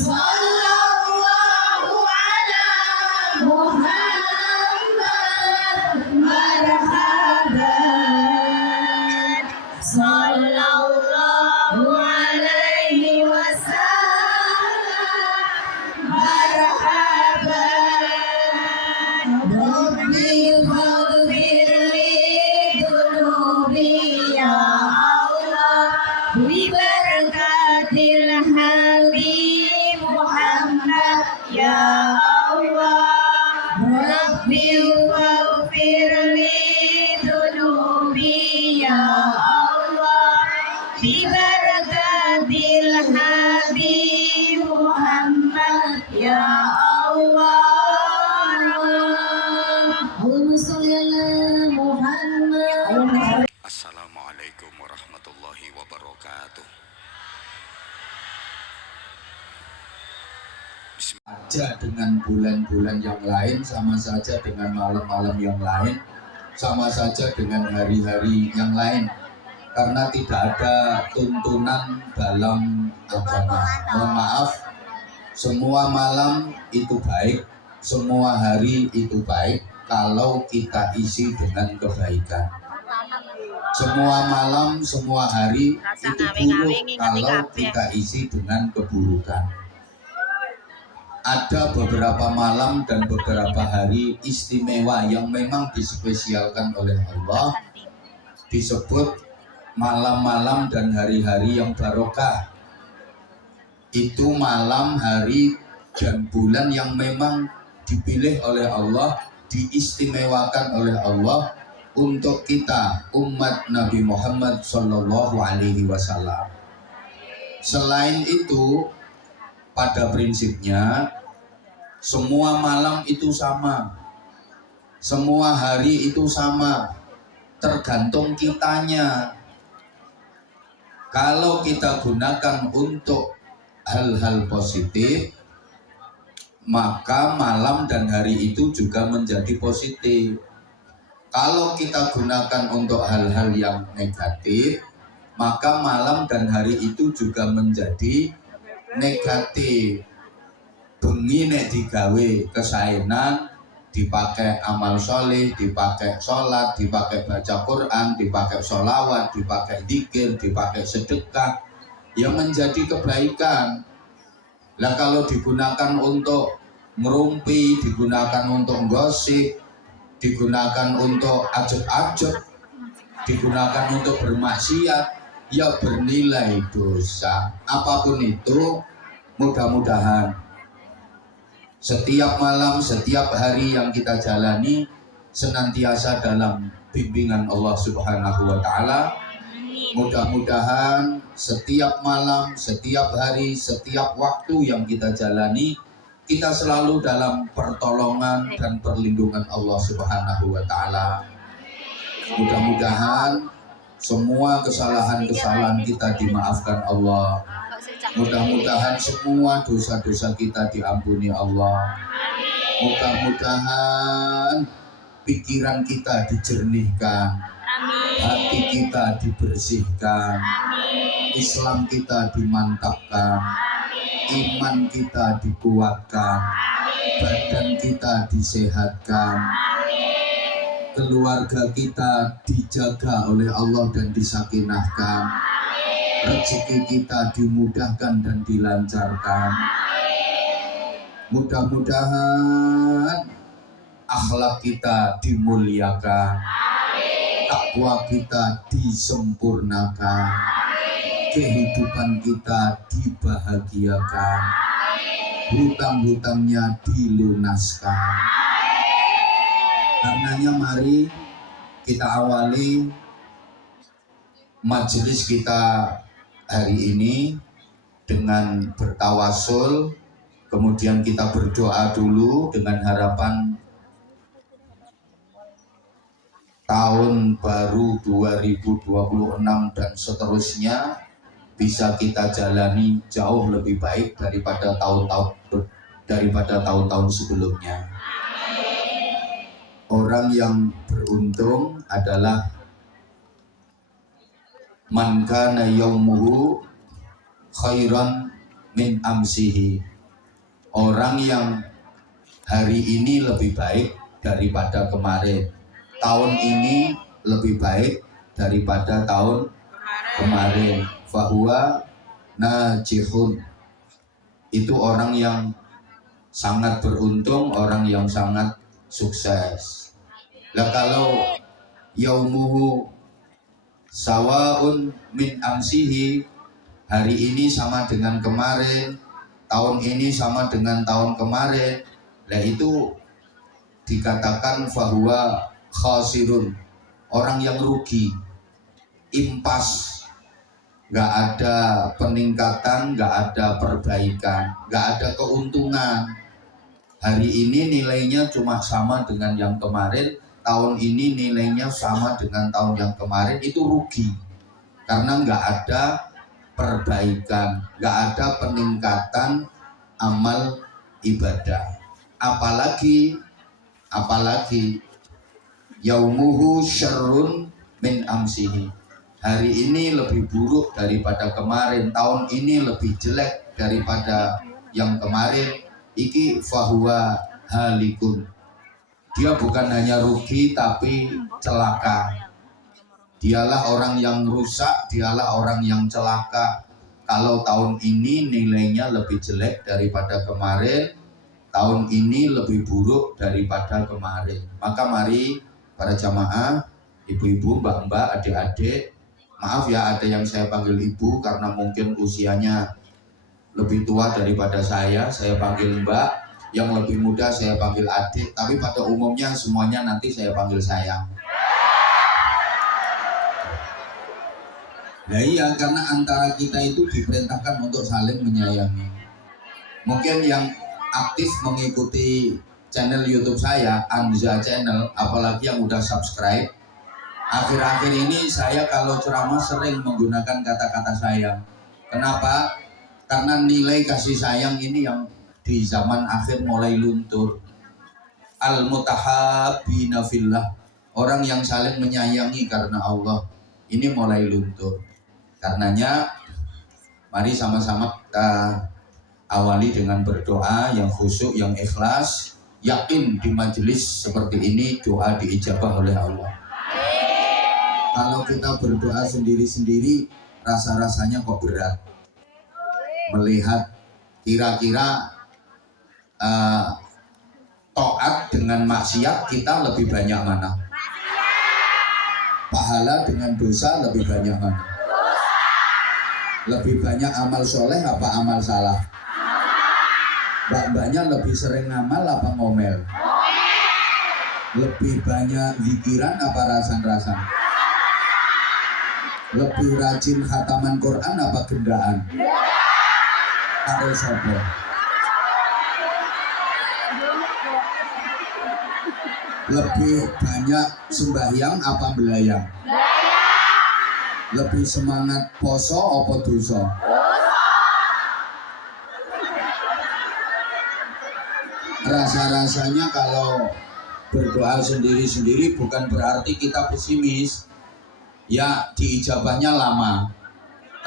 Sallallahu ala Muhammad marhaban. Sallallahu alaihi wasallam marhaban. Rabbi faghfir li dhunubi ya Allah bi barakatil habib Muhammad ya Allah. Rabbi faghfir li dhunubi ya Allah bi barakatil habib Muhammad ya Allah. Allahumma sholli ala Muhammad. Assalamualaikum warahmatullahi wabarakatuh. Saja dengan bulan-bulan yang lain, sama saja dengan malam-malam yang lain, sama saja dengan hari-hari yang lain, karena tidak ada tuntunan dalam agama. Mohon maaf, semua malam itu baik, semua hari itu baik kalau kita isi dengan kebaikan. Semua malam, semua hari itu buruk kalau kita isi dengan keburukan. Ada beberapa malam dan beberapa hari istimewa yang memang dispesialkan oleh Allah, disebut malam-malam dan hari-hari yang barokah. Itu malam, hari, dan bulan yang memang dipilih oleh Allah, diistimewakan oleh Allah untuk kita umat Nabi Muhammad Sallallahu Alaihi Wasallam. Selain itu, pada prinsipnya semua malam itu sama, semua hari itu sama, tergantung kitanya. Kalau kita gunakan untuk hal-hal positif, maka malam dan hari itu juga menjadi positif. Kalau kita gunakan untuk hal-hal yang negatif, maka malam dan hari itu juga menjadi negatif. Bengi nek digawe kesaenan, dipakai amal soleh, dipakai sholat, dipakai baca Quran, dipakai sholawat, dipakai dzikir, dipakai sedekah, yang menjadi kebaikan. Lah kalau digunakan untuk ngerumpi, digunakan untuk gosip, digunakan untuk ajab-ajab, digunakan untuk bermaksiat, ya bernilai dosa. Apapun itu, mudah-mudahan setiap malam, setiap hari yang kita jalani senantiasa dalam bimbingan Allah Subhanahu wa Ta'ala. Mudah-mudahan setiap malam, setiap hari, setiap waktu yang kita jalani, kita selalu dalam pertolongan dan perlindungan Allah Subhanahu wa Ta'ala. Mudah-mudahan semua kesalahan-kesalahan kita dimaafkan Allah. Mudah-mudahan semua dosa-dosa kita diampuni Allah. Mudah-mudahan pikiran kita dijernihkan, hati kita dibersihkan, Islam kita dimantapkan, iman kita dikuatkan, badan kita disehatkan, keluarga kita dijaga oleh Allah dan disakinahkan, rezeki kita dimudahkan dan dilancarkan. Mudah-mudahan akhlak kita dimuliakan, takwa kita disempurnakan, kehidupan kita dibahagiakan, hutang-hutangnya dilunaskan. Karenanya mari kita awali majelis kita hari ini dengan bertawasul, kemudian kita berdoa dulu dengan harapan tahun baru 2026 dan seterusnya bisa kita jalani jauh lebih baik daripada tahun-tahun sebelumnya. Orang yang beruntung adalah man kana yaumuhu khairan min amsihi. Orang yang hari ini lebih baik daripada kemarin. Tahun ini lebih baik daripada tahun kemarin. Fahuwa najihun. Itu orang yang sangat beruntung, orang yang sangat sukses. Lah kalau yaumuhu sawaun min amsihi, hari ini sama dengan kemarin, tahun ini sama dengan tahun kemarin, lah itu dikatakan fahuwa khasirun, orang yang rugi, impas, nggak ada peningkatan, nggak ada perbaikan, nggak ada keuntungan. Hari ini nilainya cuma sama dengan yang kemarin, tahun ini nilainya sama dengan tahun yang kemarin, itu rugi karena nggak ada perbaikan, nggak ada peningkatan amal ibadah. Apalagi yaumuhu syarrun min amsihi, hari ini lebih buruk daripada kemarin, tahun ini lebih jelek daripada yang kemarin. Iki fahuwa halikun, dia bukan hanya rugi tapi celaka. Dialah orang yang rusak, dialah orang yang celaka. Kalau tahun ini nilainya lebih jelek daripada kemarin, tahun ini lebih buruk daripada kemarin. Maka mari para jamaah, ibu-ibu, mbak-mbak, adik-adik, maaf ya ada yang saya panggil ibu karena mungkin usianya lebih tua daripada saya panggil mbak, yang lebih muda saya panggil adik, tapi pada umumnya semuanya nanti saya panggil sayang. Nah iya, karena antara kita itu diperintahkan untuk saling menyayangi. Mungkin yang aktif mengikuti channel YouTube saya, Anza Channel, apalagi yang udah subscribe, akhir-akhir ini saya kalau ceramah sering menggunakan kata-kata sayang. Kenapa? Karena nilai kasih sayang ini yang di zaman akhir mulai luntur. Al-mutahabbina fillah, orang yang saling menyayangi karena Allah, ini mulai luntur. Karenanya mari sama-sama kita awali dengan berdoa yang khusyuk, yang ikhlas, yakin di majelis seperti ini doa diijabah oleh Allah. Kalau kita berdoa sendiri-sendiri rasa-rasanya kok berat. Melihat kira-kira taat dengan maksiat kita lebih banyak mana? Pahala dengan dosa lebih banyak mana? Lebih banyak amal soleh apa amal salah? Mbak-mbaknya lebih sering ngamal apa ngomel? Lebih banyak zikiran apa rasan-rasan? Lebih rajin khataman Quran apa gendaan? Karo sapa? Lebih banyak sembahyang apa belayang? Lebih semangat poso apa dosa? Rasa-rasanya kalau berdoa sendiri-sendiri bukan berarti kita pesimis. Ya diijabahnya lama.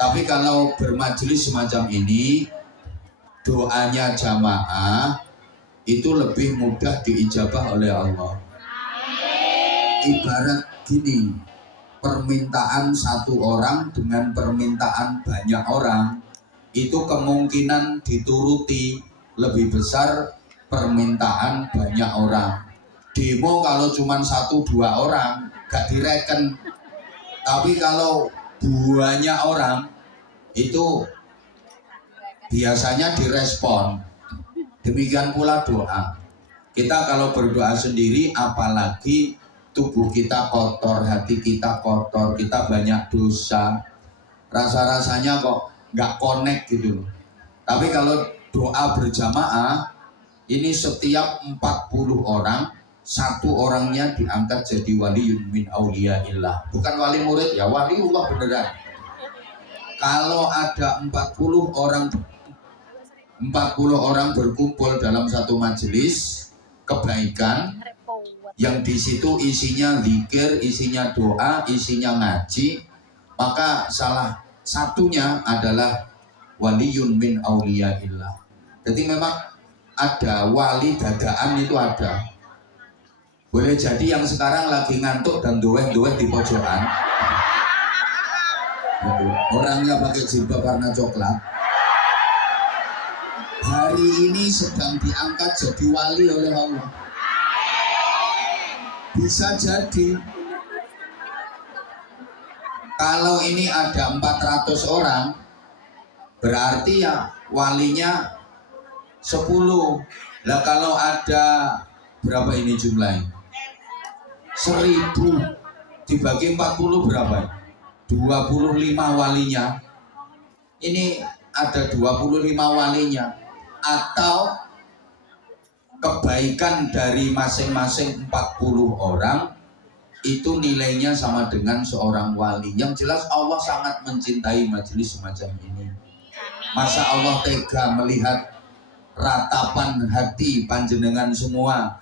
Tapi kalau bermajelis semacam ini, doanya jamaah itu lebih mudah diijabah oleh Allah. Ibarat gini, permintaan satu orang dengan permintaan banyak orang itu kemungkinan dituruti lebih besar permintaan banyak orang. Demo kalau cuma 1-2 orang gak direken, tapi kalau banyak orang itu biasanya direspon. Demikian pula doa. Kita kalau berdoa sendiri, apalagi tubuh kita kotor, hati kita kotor, kita banyak dosa, rasa-rasanya kok nggak connect gitu. Tapi kalau doa berjamaah, ini setiap 40 orang, satu orangnya diangkat jadi wali min auliyaillah. Bukan wali murid ya, waliullah beneran. Kalau ada 40 orang berkumpul dalam satu majelis kebaikan, yang di situ isinya zikir, isinya doa, isinya ngaji, maka salah satunya adalah waliyun min auliyaillah. Jadi memang ada wali dadaan itu ada. Boleh jadi yang sekarang lagi ngantuk dan doeng-doeng di pojokan. Gitu. Orangnya pakai jilbab warna coklat. Hari ini sedang diangkat jadi wali oleh Allah. Bisa jadi. Kalau ini ada 400 orang, berarti ya walinya 10. Lah kalau ada berapa ini jumlahnya? 1000 dibagi 40 berapa? 25 walinya. Ini ada 25 walinya. Atau kebaikan dari masing-masing 40 orang itu nilainya sama dengan seorang wali. Yang jelas Allah sangat mencintai majelis semacam ini. Masa Allah tega melihat ratapan hati panjenengan semua?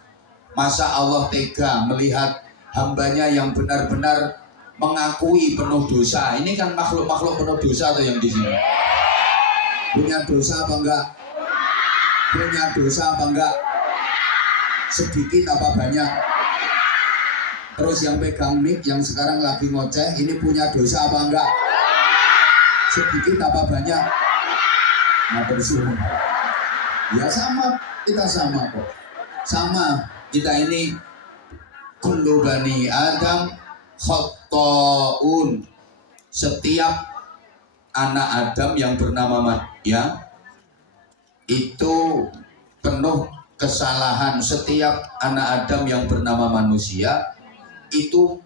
Masa Allah tega melihat hambanya yang benar-benar mengakui penuh dosa? Ini kan makhluk-makhluk penuh dosa atau yang di sini? Punya dosa apa enggak? Punya dosa apa enggak? Sedikit apa banyak? Terus yang pegang mic yang sekarang lagi ngoceh, ini punya dosa apa enggak? Sedikit apa banyak? Nah bersyukur. Ya sama, kita sama kok. Sama, kita ini kullu bani Adam khata'un. Setiap anak Adam yang bernama manusia itu penuh kesalahan. Setiap anak Adam yang bernama manusia itu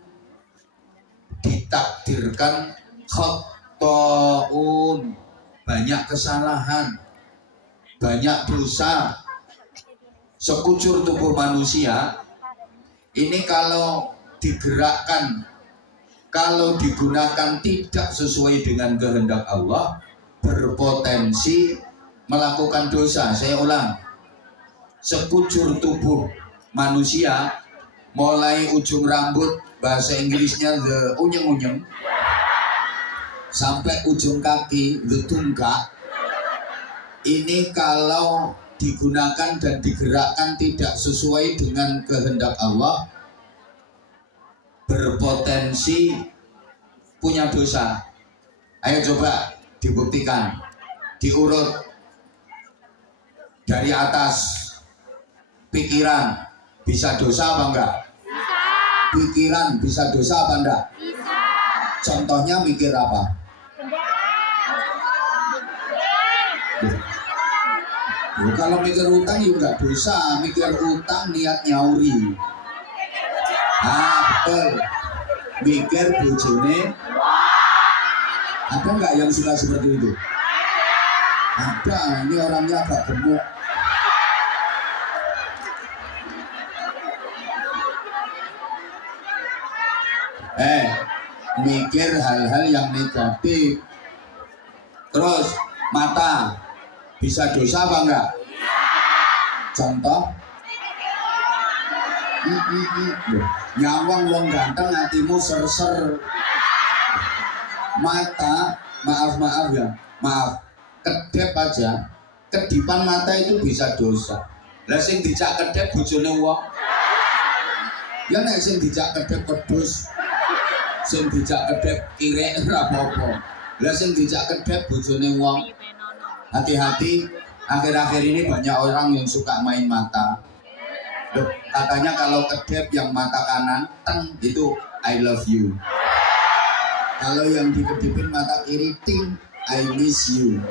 ditakdirkan khata'un, banyak kesalahan, banyak dosa. Sekucur tubuh manusia ini kalau digerakkan, kalau digunakan tidak sesuai dengan kehendak Allah, berpotensi melakukan dosa. Saya ulang, sekucur tubuh manusia, mulai ujung rambut, bahasa Inggrisnya the unyeng-unyeng, sampai ujung kaki the tungkak, ini kalau digunakan dan digerakkan tidak sesuai dengan kehendak Allah, berpotensi punya dosa. Ayo coba dibuktikan, diurut dari atas. Pikiran bisa dosa apa enggak? Pikiran bisa dosa apa enggak? Bisa. Contohnya mikir apa? Kalau mikir utang ya enggak dosa. Mikir utang niat nyauri. Betul. Mikir bojone. Ada enggak yang suka seperti itu? Ada. Ini orangnya agak gemuk. Mikir hal-hal yang negatif. Terus mata bisa dosa apa enggak? Contoh, nyawang wong ganteng hatimu ser-ser. Mata, maaf ya, kedep aja, kedipan mata itu bisa dosa. Lah sing dijak kedep bojone wong, ya nek sing dijak kedep pedus, sing dijak kedep kirek ora apa-apa. Lah sing dijak kedep bojone wong. Hati-hati, akhir-akhir ini banyak orang yang suka main mata. Loh, katanya kalau kedep yang mata kanan teng itu I love you. Kalau yang dikedipin mata kiri ting I miss you.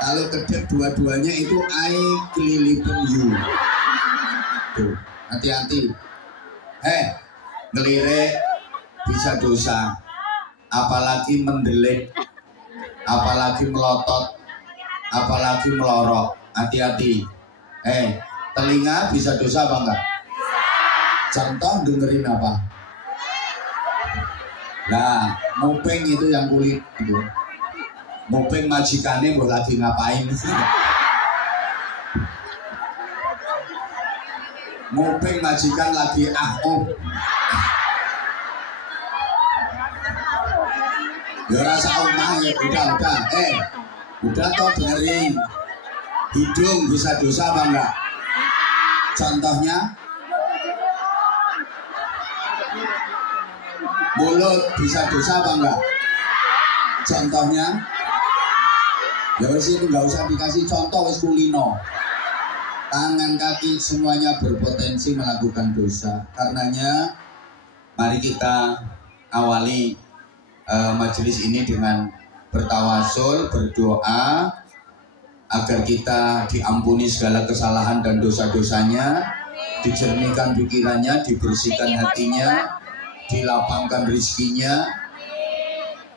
Kalau kedep dua-duanya itu I kelilipin you. Tuh, hati-hati. Ngelirik bisa dosa, apalagi mendelik, apalagi melotot, apalagi melorot. Hati-hati. Telinga bisa dosa apa enggak? Contoh dengerin apa? Nah, mupeng itu yang kulit gitu. Mupeng majikannya mau lagi ngapain? Mupeng majikan lagi Ya rasa omah ya udah. Udah toh dengerin. Hidung bisa dosa apa enggak? Contohnya? Mulut bisa dosa apa enggak? Contohnya? Ya wes itu nggak usah dikasih contoh, wes kulino. Tangan kaki semuanya berpotensi melakukan dosa. Karenanya mari kita awali majelis ini dengan bertawasul, berdoa agar kita diampuni segala kesalahan dan dosa-dosanya, dijernihkan pikirannya, dibersihkan hatinya, dilapangkan rizkinya,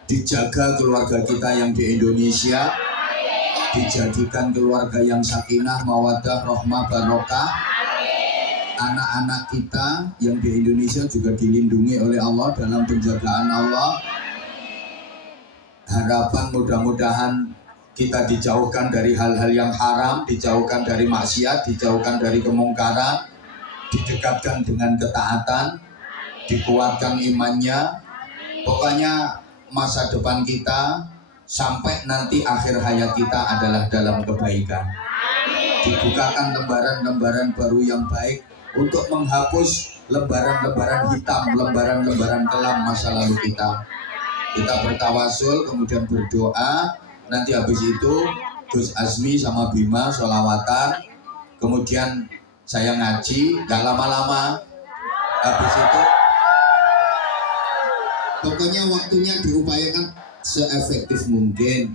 dijaga keluarga kita yang di Indonesia, dijadikan keluarga yang sakinah, mawaddah, rahmah, barokah. Anak-anak kita yang di Indonesia juga dilindungi oleh Allah dalam penjagaan Allah. Harapan mudah-mudahan kita dijauhkan dari hal-hal yang haram, dijauhkan dari maksiat, dijauhkan dari kemungkaran, didekatkan dengan ketaatan, dikuatkan imannya. Pokoknya masa depan kita sampai nanti akhir hayat kita adalah dalam kebaikan. Dibukakan lembaran-lembaran baru yang baik untuk menghapus lembaran-lembaran hitam, lembaran-lembaran kelam masa lalu kita. Kita bertawasul, kemudian berdoa. Nanti habis itu Gus Azmi sama Bima sholawatan. Kemudian saya ngaji, gak lama-lama. Habis itu pokoknya waktunya diupayakan seefektif mungkin.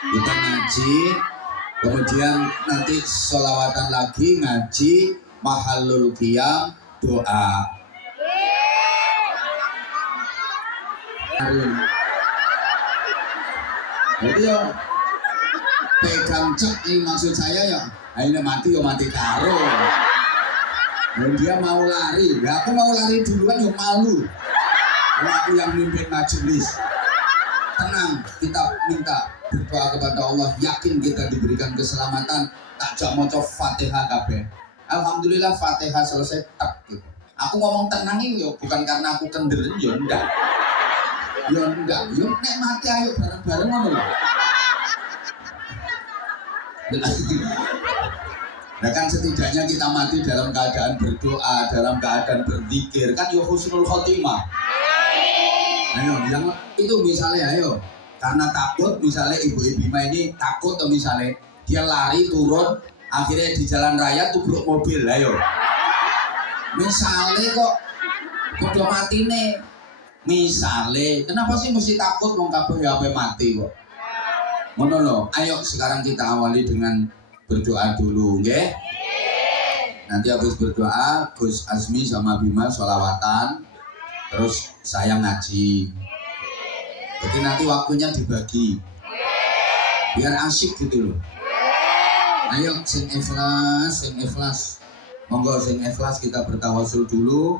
Kita ngaji, kemudian nanti sholawatan lagi, ngaji, mahalul qiyam, doa. Jadi ya pegang cek ini maksud saya ya, ini mati ya mati karo. Dan dia mau lari, ya aku mau lari duluan ya malu. Kalau aku yang mimpin majelis. Tenang, kita minta berdoa kepada Allah, yakin kita diberikan keselamatan. Tak maca Fatihah kabeh. Alhamdulillah Fatihah selesai tak gitu. Aku ngomong tenang ini yo bukan karena aku kenderen yo enggak. Yo enggak, yo nek mati ayo bareng-bareng ngono lho. Nah kan setidaknya kita mati dalam keadaan berdoa, dalam keadaan berzikir, kan yo husnul khotimah. Ayo, yang itu misalnya ayo, karena takut misalnya ibu-ibu ini takut atau misalnya dia lari turun, akhirnya di jalan raya tubruk mobil, ayo. Misalnya kok udah mati nih, misalnya, kenapa sih mesti takut wong kabeh HP mati kok? Ngono lho, ayo sekarang kita awali dengan berdoa dulu, nggih? Nanti habis berdoa, Gus Azmi sama Bima sholawatan, terus saya ngaji. Jadi nanti waktunya dibagi, biar asyik gitu loh. Ayo, sing ikhlas, sing ikhlas. Monggo sing ikhlas kita bertawasul dulu,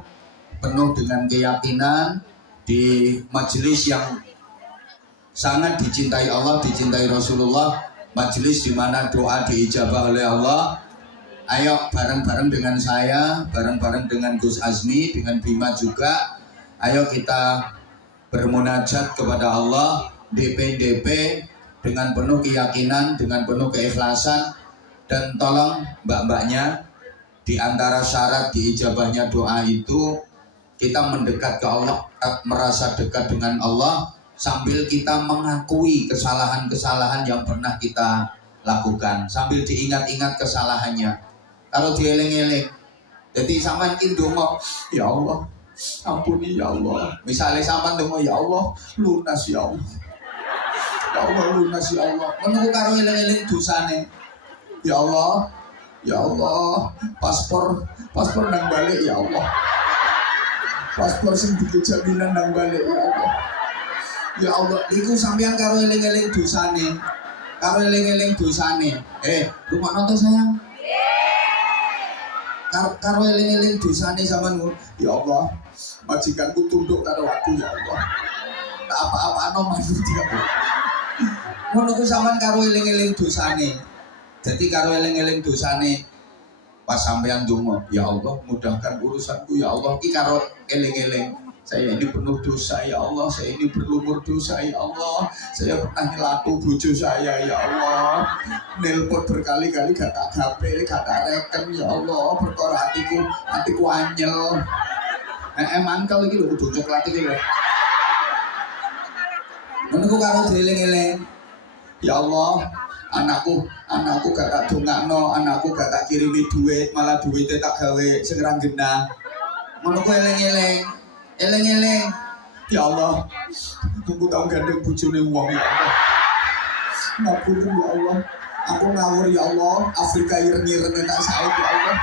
penuh dengan keyakinan di majelis yang sangat dicintai Allah, dicintai Rasulullah, majelis di mana doa diijabah oleh Allah. Ayo bareng-bareng dengan saya, bareng-bareng dengan Gus Azmi, dengan Bima juga. Ayo kita bermunajat kepada Allah, DP dengan penuh keyakinan, dengan penuh keikhlasan. Dan tolong mbak-mbaknya, di antara syarat diijabahnya doa itu kita mendekat ke Allah, merasa dekat dengan Allah sambil kita mengakui kesalahan-kesalahan yang pernah kita lakukan, sambil diingat-ingat kesalahannya. Kalau dieling-eling, jadi sampean ki ndonga, ya Allah, ampuni ya Allah. Misalnya sampean ndonga, ya Allah, lunas ya Allah. Ya Allah, lunas ya Allah. Menunggu karo eling-eling dosane. Ya Allah, ya Allah, paspor nang balik ya Allah. Paspor sing dijaminan nang balik ya Allah. Ya Allah, iku sampean karo eling-eling dosane. Karo eling-eling dosane. Rumah nonton sayang. Karo eling-eling dosane sampean. Ya Allah, majikanku tunduk karo aku ya Allah. Tak apa-apano manut ya Allah. Ngono ku sampean karo eling-eling dosane. Jadi karo eling-eling dosane pas sampean donga, ya Allah mudahkan urusanku ya Allah, ki karo eling-eling Saya ini penuh dosa ya Allah, saya ini berlumur dosa ya Allah. Saya pernah nyelatu bojo saya ya Allah. Nelpon berkali-kali gak tak gape, gak tak reken ya Allah. Perkara hatiku anyel. Mangkel iki lho kudu coklat iki lho. Menunggu karo dieling-eling. Ya Allah, anakku gak tak dongakno, anakku gak tak kirimi duit, malah duitnya tak gawe sing ra genah. Menunggu eling-eling. Eleng-eleng, ya Allah, aku tahu gandeng bojone wong ya Allah. Ngapunten ya Allah, aku ngawur ya Allah, Afrika ireng-ireng tak saut ya Allah.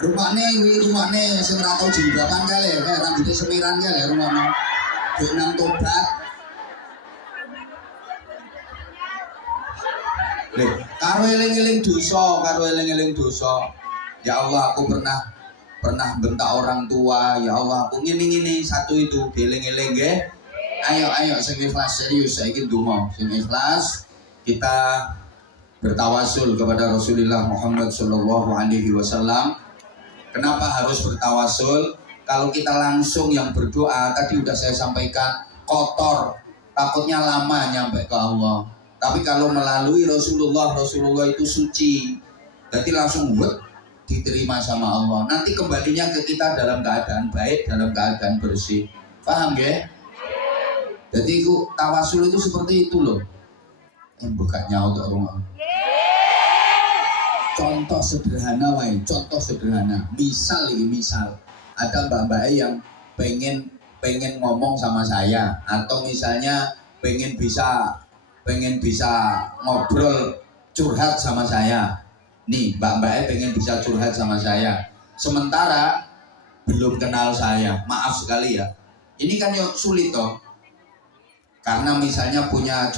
Rumahnya sing ora tau jilbaban kali, rambutnya semiran kali rumahnya. Dek nang tobat. Karo eling-eling dosa, ya Allah aku pernah bentak orang tua, ya Allah aku ngini satu itu dieling-eling nggih. Ayo sing ikhlas serius saiki ndonga sing ikhlas kita bertawasul kepada Rasulullah Muhammad sallallahu alaihi wasallam. Kenapa harus bertawasul? Kalau kita langsung yang berdoa tadi udah saya sampaikan kotor, takutnya lama nyampe ke Allah. Tapi kalau melalui Rasulullah itu suci. Berarti langsung diterima sama Allah. Nanti kembalinya ke kita dalam keadaan baik, dalam keadaan bersih. Paham ya? Jadi tawasul itu seperti itu loh. Bukan nyaut orang. Contoh sederhana wae, Misal ada mbak-mbak yang pengen ngomong sama saya, atau misalnya pengen bisa ngobrol curhat sama saya. Nih mbak pengen bisa curhat sama saya, sementara belum kenal saya, maaf sekali ya. Ini kan yuk sulit toh, karena misalnya punya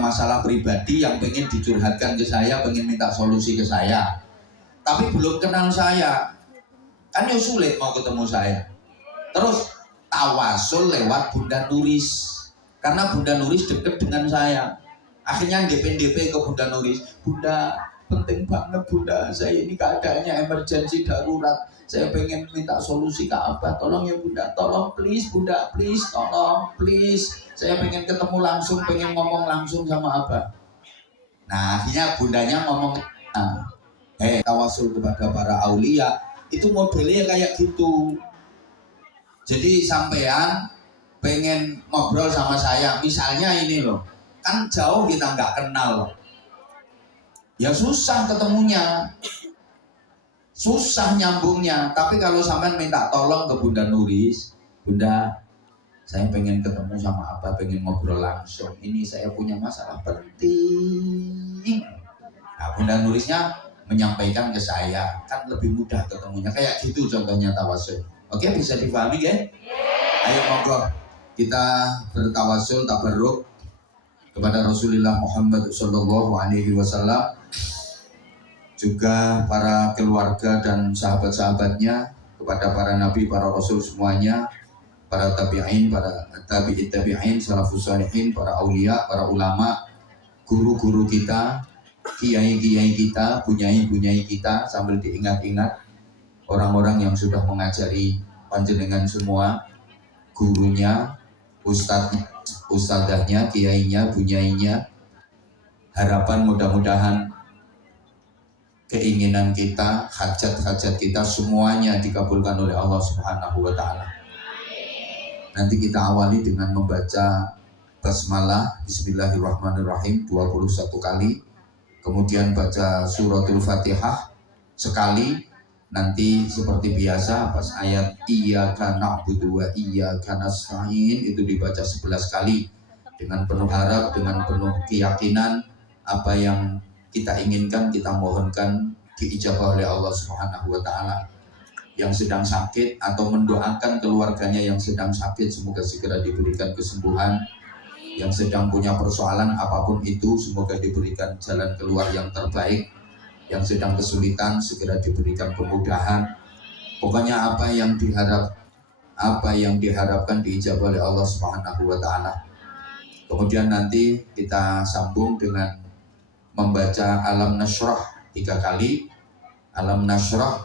masalah pribadi yang pengen dicurhatkan ke saya, pengen minta solusi ke saya, tapi belum kenal saya, kan yuk sulit mau ketemu saya. Terus tawasul lewat Bunda Nuris, karena Bunda Nuris deket dengan saya. Akhirnya DP ke Bunda Nuris, Bunda, penting banget Bunda, saya ini keadaannya emergensi darurat, saya pengen minta solusi ke apa, tolong ya Bunda, tolong please Bunda, please, tolong please, saya pengen ketemu langsung, pengen ngomong langsung sama Abah. Nah akhirnya bundanya ngomong, tawasul kepada para aulia itu modelnya kayak gitu. Jadi sampean pengen ngobrol sama saya, misalnya ini loh, kan jauh kita nggak kenal loh. Ya susah ketemunya, susah nyambungnya. Tapi kalau sampean minta tolong ke Bunda Nuris, Bunda, saya pengen ketemu sama apa, pengen ngobrol langsung. Ini saya punya masalah penting. Nah, Bunda Nurisnya menyampaikan ke saya, kan lebih mudah ketemunya. Kayak gitu contohnya tawasul. Oke, bisa dipahami ya? Ayo monggo kita bertawasul tabarruk kepada Rasulullah Muhammad sallallahu alaihi wasallam, juga para keluarga dan sahabat-sahabatnya, kepada para nabi, para rasul semuanya, para tabi'in, para tabi'in, salafus salihin, para aulia, para ulama, guru-guru kita, kiai-kiai kita, bunyai-bunyai kita, sambil diingat-ingat orang-orang yang sudah mengajari panjenengan semua, gurunya, ustadzahnya, kiainya, bunyainya. Harapan mudah-mudahan keinginan kita, hajat-hajat kita semuanya dikabulkan oleh Allah Subhanahu wa taala. Nanti kita awali dengan membaca basmalah bismillahirrahmanirrahim 21 kali. Kemudian baca suratul Fatihah sekali. Nanti seperti biasa pas ayat iyyaka na'budu wa iyyaka nasta'in itu dibaca 11 kali dengan penuh harap, dengan penuh keyakinan apa yang kita inginkan, kita mohonkan diijabah oleh Allah Subhanahu wa taala. Yang sedang sakit atau mendoakan keluarganya yang sedang sakit semoga segera diberikan kesembuhan. Yang sedang punya persoalan apapun itu semoga diberikan jalan keluar yang terbaik. Yang sedang kesulitan segera diberikan kemudahan. Pokoknya apa yang diharapkan diijabah oleh Allah Subhanahu wa taala. Kemudian nanti kita sambung dengan membaca Alam Nashrah 3 kali. Alam Nashrah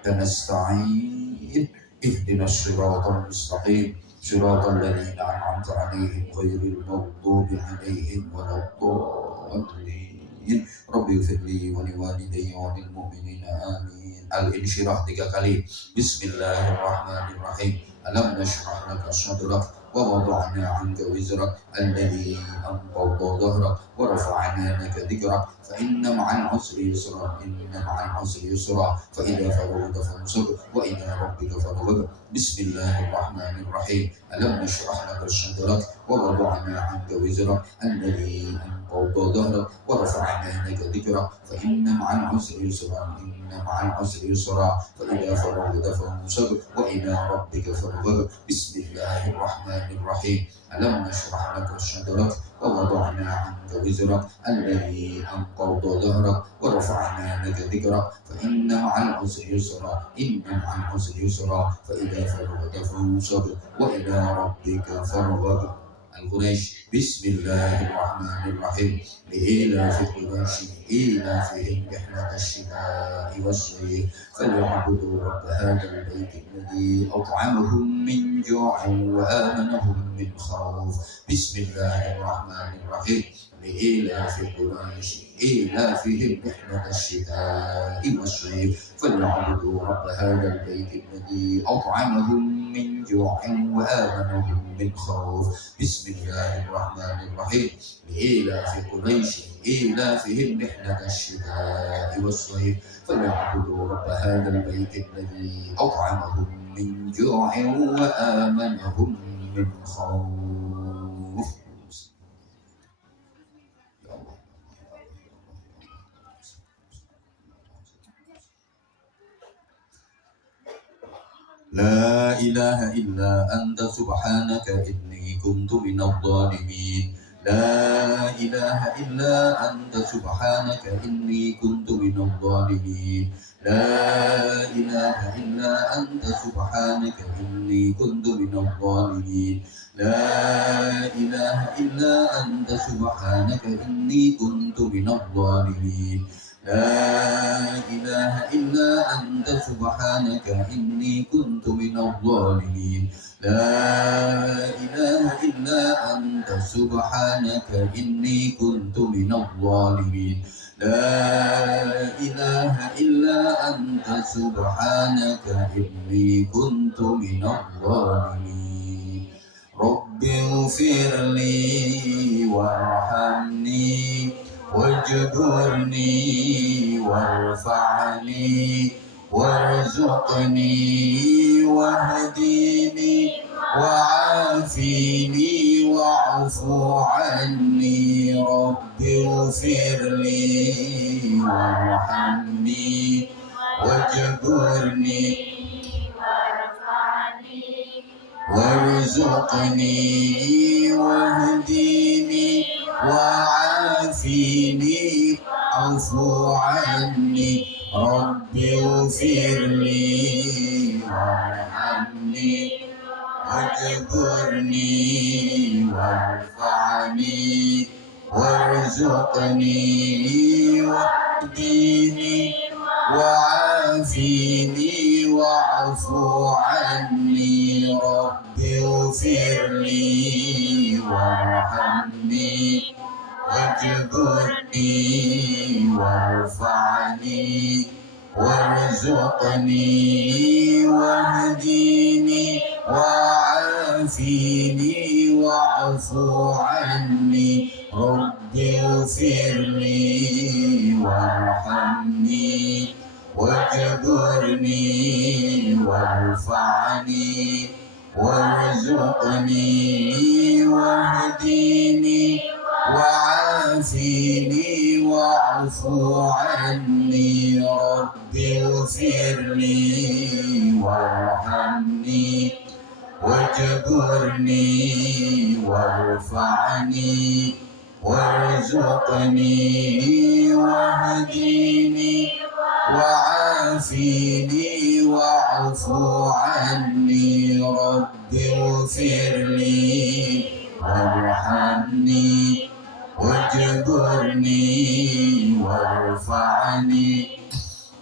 ونستعين اهدنا الصراط المستقيم صراط الذين أنعمت عليهم غير المغضوب عليهم ولا الضالين رب اغفر لي ولوالدي وللمؤمنين آمين. Al-Insyirah 3 kali. Bismillahirrahmanirrahim. Alam nashrah laka sadrak wa wada'na 'anka wizrak alladhi anqadha dhahrak wa rafa'na laka dhikrak fa inna ma'al 'usri yusra inna ma'al 'usri yusra fa idza faragta fansab wa ila rabbika farghab. Bismillahirrahmanirrahim. Alam nashrah laka sadrak wa wada'na 'anka wizrak alladhi anqadha dhahrak wa rafa'na laka dhikrak fa inna ma'al 'usri yusra inna ma'al 'usri yusra fa idza faragta fansab wa ila rabbika farghab. Bismillahirrahmanirrahim. Alam nashrah laka sadrak wa wada'na 'anka wizrak alladhi anqadha dhahrak wa rafa'na laka dhikrak fa inna ma'al 'usri yusra inna ma'al 'usri yusra fa idza faragta fansab wa ila rabbika farghab. Al-Quraisy. Bismillahirrahmanirrahim. Li'ilafi Quraisy ilafihim rihlatash shita'i was-sayf falyabudu rabb hadzal baiti alladhi at'amahum min ju'in wa amanahum min khawf. Bismillahirrahmanirrahim. Li'ilafi Quraisy ilafihim rihlatash shita'i was-sayf falyabudu rabb hadzal baiti alladhi at'amahum min ju'in wa amanahum min khawf. Bismillahirrahmanirrahim. Li'ilafi Quraisy ilafihim rihlatash shita'i was-sayf falyabudu rabb hadzal baiti alladhi at'amahum min ju'in wa amanahum min khawf. La ilaha illa anta subhanaka inni kuntu minadh dhalimin. La ilaha illa anta subhanaka inni kuntu minadh dhalimin. La ilaha illa anta subhanaka inni kuntu minadh dhalimin. La ilaha illa anta subhanaka inni kuntu minadh dhalimin. La ilaha illa anta subhanaka inni kuntu minadh dhalimin. La ilaha illa anta subhanaka inni kuntu minadh dhalimin. La ilaha illa anta subhanaka inni kuntu minadh dhalimin. Rabbighfirli warhamni wajburni warfa'ni warzuqni wahdini wa'afini wa'fu anni. Rabbighfirli warhamni wajburni warzuqni wahdini wa'afini wa'fu anni. Rabbighfirli warhamni wajburni warfa'ni warzuqni wahdini wa'afini wa'fu anni. Rabbighfirli warhamni wajburni warfa'ni warzuqni wahdini wa'afini wa'fu anni. Rabbighfirli warhamni wajburni warfa'ni warzuqni wahdini wa'afini wa'fu anni. Rabbighfirli warhamni wajburni warfa'ni warzuqni wahdini wa'afini wa'fu anni. Rabbighfirli warhamni wajburni warfa'ni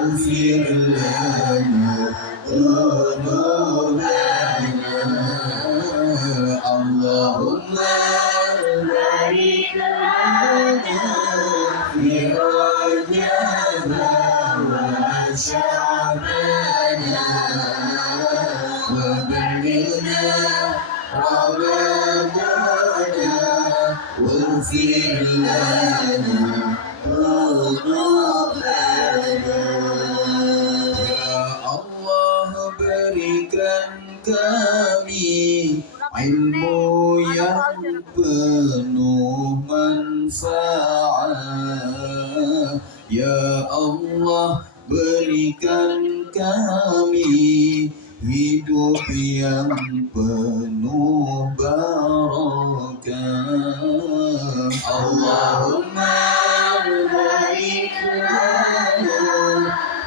واغفر لنا ذنوبنا اللهم بارك لنا في رجب وشعبان وبلغنا رمضان واغفر لنا ذنوبنا Ya Allah berikan kami ilmu yang penuh manfaat Ya Allah berikan kami hidup yang penuh barakah Allahumma barik lana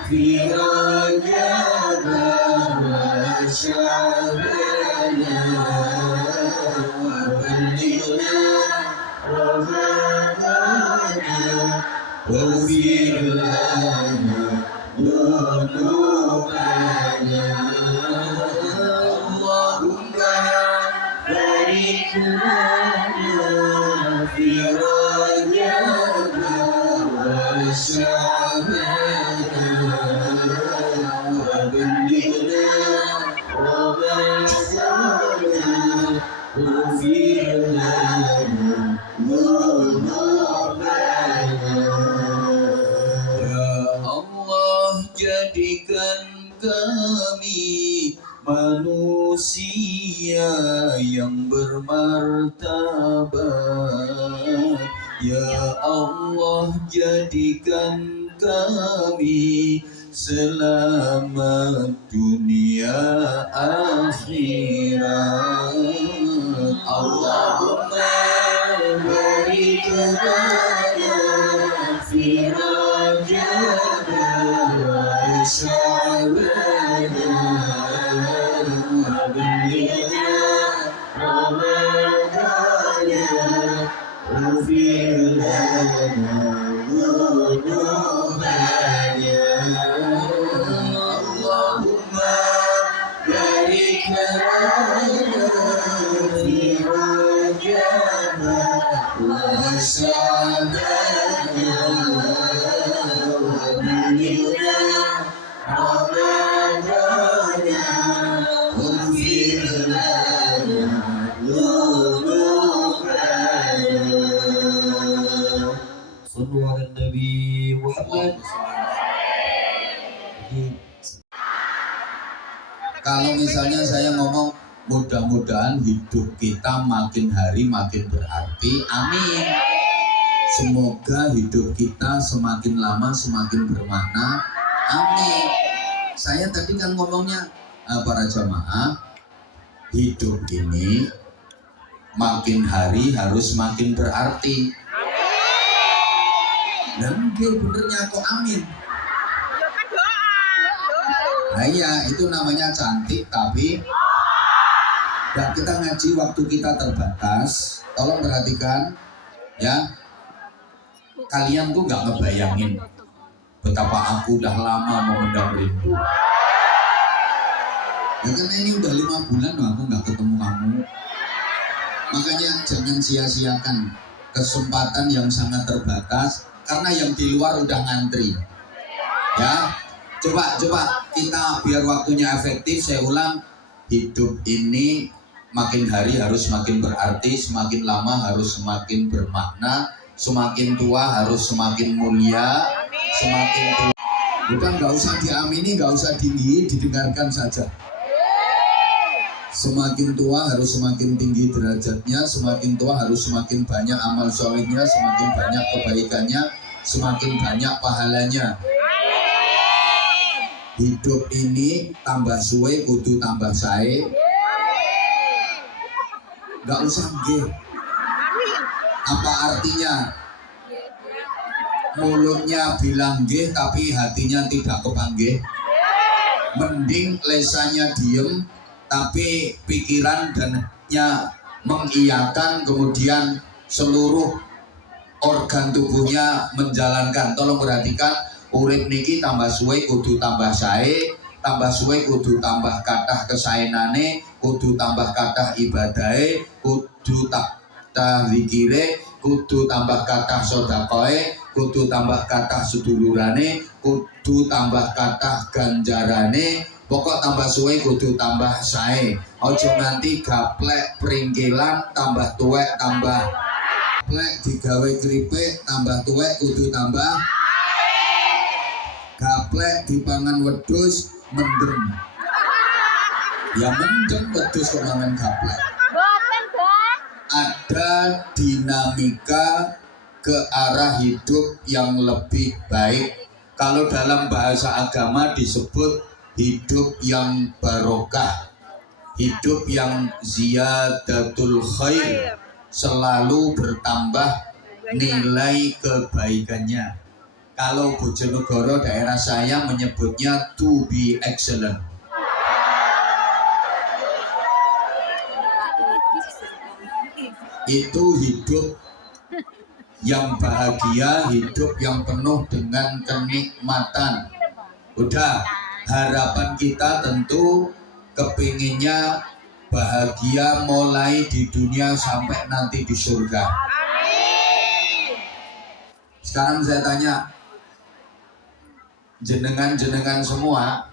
fi rajab wa sya'ban wa ballighna ramadan waghfir lana ذنوبنا اللهم بارك لنا في رجب وشعبان وبلغنا رمضان واغفر لنا ذنوبنا Ya Allah jadikan kami manusia yang bermartabat Ya Allah jadikan kami selamat dunia akhirat Allahumma barik lana fi rajab wa sya'ban wa ballighna ramadan waghfir lana ذنوبنا Allahumma barik lana fi rajab wa sya'ban wa ballighna ramadan waghfir lana ذنوبنا صلوا على النبي محمد Kalau misalnya saya ngomong mudah-mudahan hidup kita makin hari makin berarti, amin. Semoga hidup kita semakin lama semakin bermakna, amin. Saya tadi kan ngomongnya para jamaah, hidup ini makin hari harus makin berarti. Dan benernya kok amin. Nah iya, itu namanya cantik tapi dan kita ngaji waktu kita terbatas. Tolong perhatikan ya. Kalian tuh gak ngebayangin betapa aku udah lama memendam rindu. Ya karena ini udah 5 bulan loh aku gak ketemu kamu. Makanya jangan sia-siakan kesempatan yang sangat terbatas karena yang di luar udah ngantri. Ya. Coba kita biar waktunya efektif, saya ulang, hidup ini makin hari harus makin berarti, semakin lama harus semakin bermakna, semakin tua harus semakin mulia, semakin tua. Udah nggak usah diamini, nggak usah tinggi, didengarkan saja. Semakin tua harus semakin tinggi derajatnya, semakin tua harus semakin banyak amal solehnya, semakin banyak kebaikannya, semakin banyak pahalanya. Hidup ini tambah suwe kudu tambah sae. Gak usah nggih. Apa artinya? Mulutnya bilang nggih tapi hatinya tidak kepanggih. Mending lesannya diem tapi pikiran dannya mengiyakan, kemudian seluruh organ tubuhnya menjalankan. Tolong perhatikan, urip niki tambah suwe kudu tambah sae, tambah suwe kudu tambah kathah kesaenane, kudu tambah kathah ibadahe, kudu kathah zikire, kudu tambah kathah sedekahe, kudu tambah kathah sedulurane, kudu tambah kathah ganjarane. Pokok tambah suwe kudu tambah sae. Ojo nganti gaplek pringkilan tambah tuwek tambah gaplek digawe kripik tambah tuwek kudu tambah gaplek dipangan wedhus mendem. Ya mendem wedhus kok mangan gaplek. Ada dinamika ke arah hidup yang lebih baik. Kalau dalam bahasa agama disebut hidup yang barokah, hidup yang ziyadatul khair, selalu bertambah nilai kebaikannya. Kalau Bojonegoro daerah saya menyebutnya to be excellent. Itu hidup yang bahagia, hidup yang penuh dengan kenikmatan. Udah, harapan kita tentu kepinginnya bahagia mulai di dunia sampai nanti di surga. Sekarang saya tanya, jenengan-jenengan semua,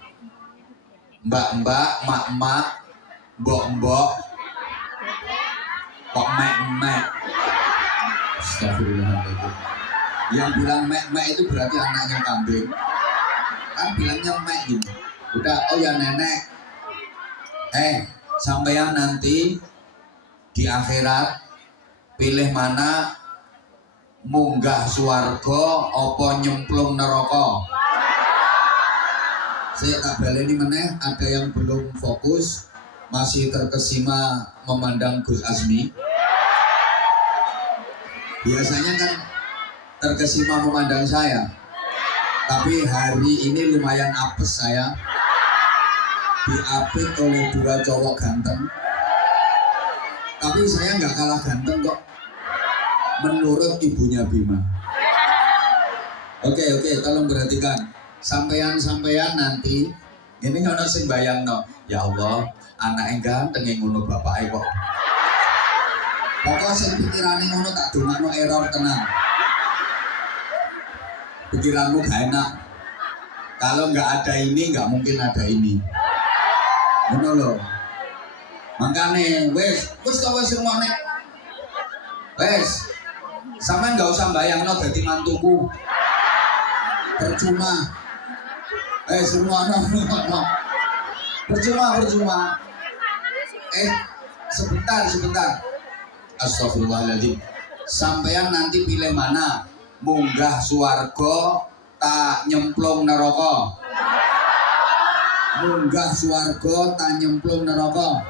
mbak-mbak, mak-mak, mbok-mbok, kok mek-mek? Astagfirullahaladzim. Yang bilang mek-mek itu berarti anaknya kambing. Kan bilangnya mek gitu. Udah, oh ya nenek. Sampean nanti di akhirat pilih mana, munggah swarga apa nyemplung neraka? Saya tak baleni meneh, ada yang belum fokus, masih terkesima memandang Gus Azmi. Biasanya kan terkesima memandang saya, tapi hari ini lumayan apes saya, diapit oleh dua cowok ganteng. Tapi saya nggak kalah ganteng kok, menurut ibunya Bima. Oke, tolong perhatikan. Sampean nanti, ini ono sing bayangno, ya Allah, anak ganteng yang ngono bapake kok. Pokoknya sing pikirane ngono tak dongakno error tenang. Pikiranmu gak enak. Kalau nggak ada ini, nggak mungkin ada ini. Ngono loh. Makane wes semuanya. Wes, sampean nggak usah bayangno dadi mantuku. Percuma. Semuanya. Percuma. Sebentar. Astagfirullahaladzim. Sampean nanti pilih mana? Munggah swarga tak nyemplung neraka? Munggah swarga tak nyemplung neraka?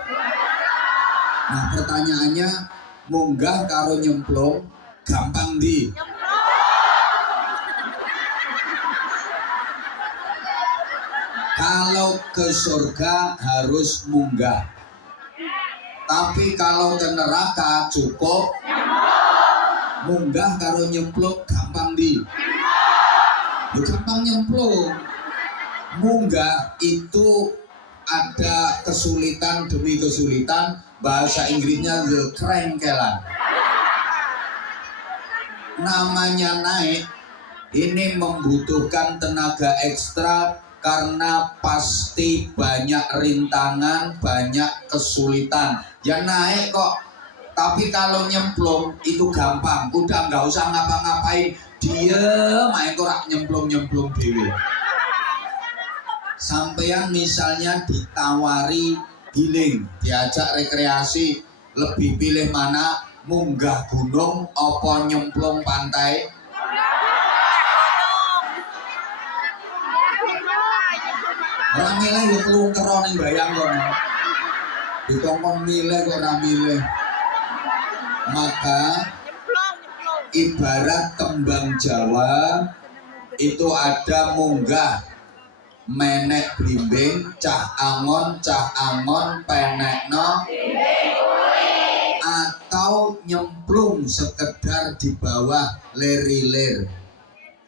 Nah, pertanyaannya, munggah karo nyemplung gampang di? Kalau ke surga harus munggah. Tapi kalau ke neraka cukup munggah karo nyemplung gampang di? Gampang nyemplung. Munggah itu ada kesulitan demi kesulitan, bahasa Inggrisnya the kerengkelan. Namanya naik, ini membutuhkan tenaga ekstra karena pasti banyak rintangan, banyak kesulitan. Ya naik kok, tapi kalau nyemplung itu gampang. Udah nggak usah ngapa-ngapain, diem aja kok nyemplung dewe. Sampean misalnya ditawari healing, diajak rekreasi, lebih pilih mana? Munggah gunung apa nyemplung pantai? Ora milih yo kelungkero ning bayang kono. Dikongkon milih kok ora milih. Maka ibarat kembang Jawa itu ada munggah, menek blimbing, cah angon penekno, atau nyemplung sekedar di bawah leri-ler.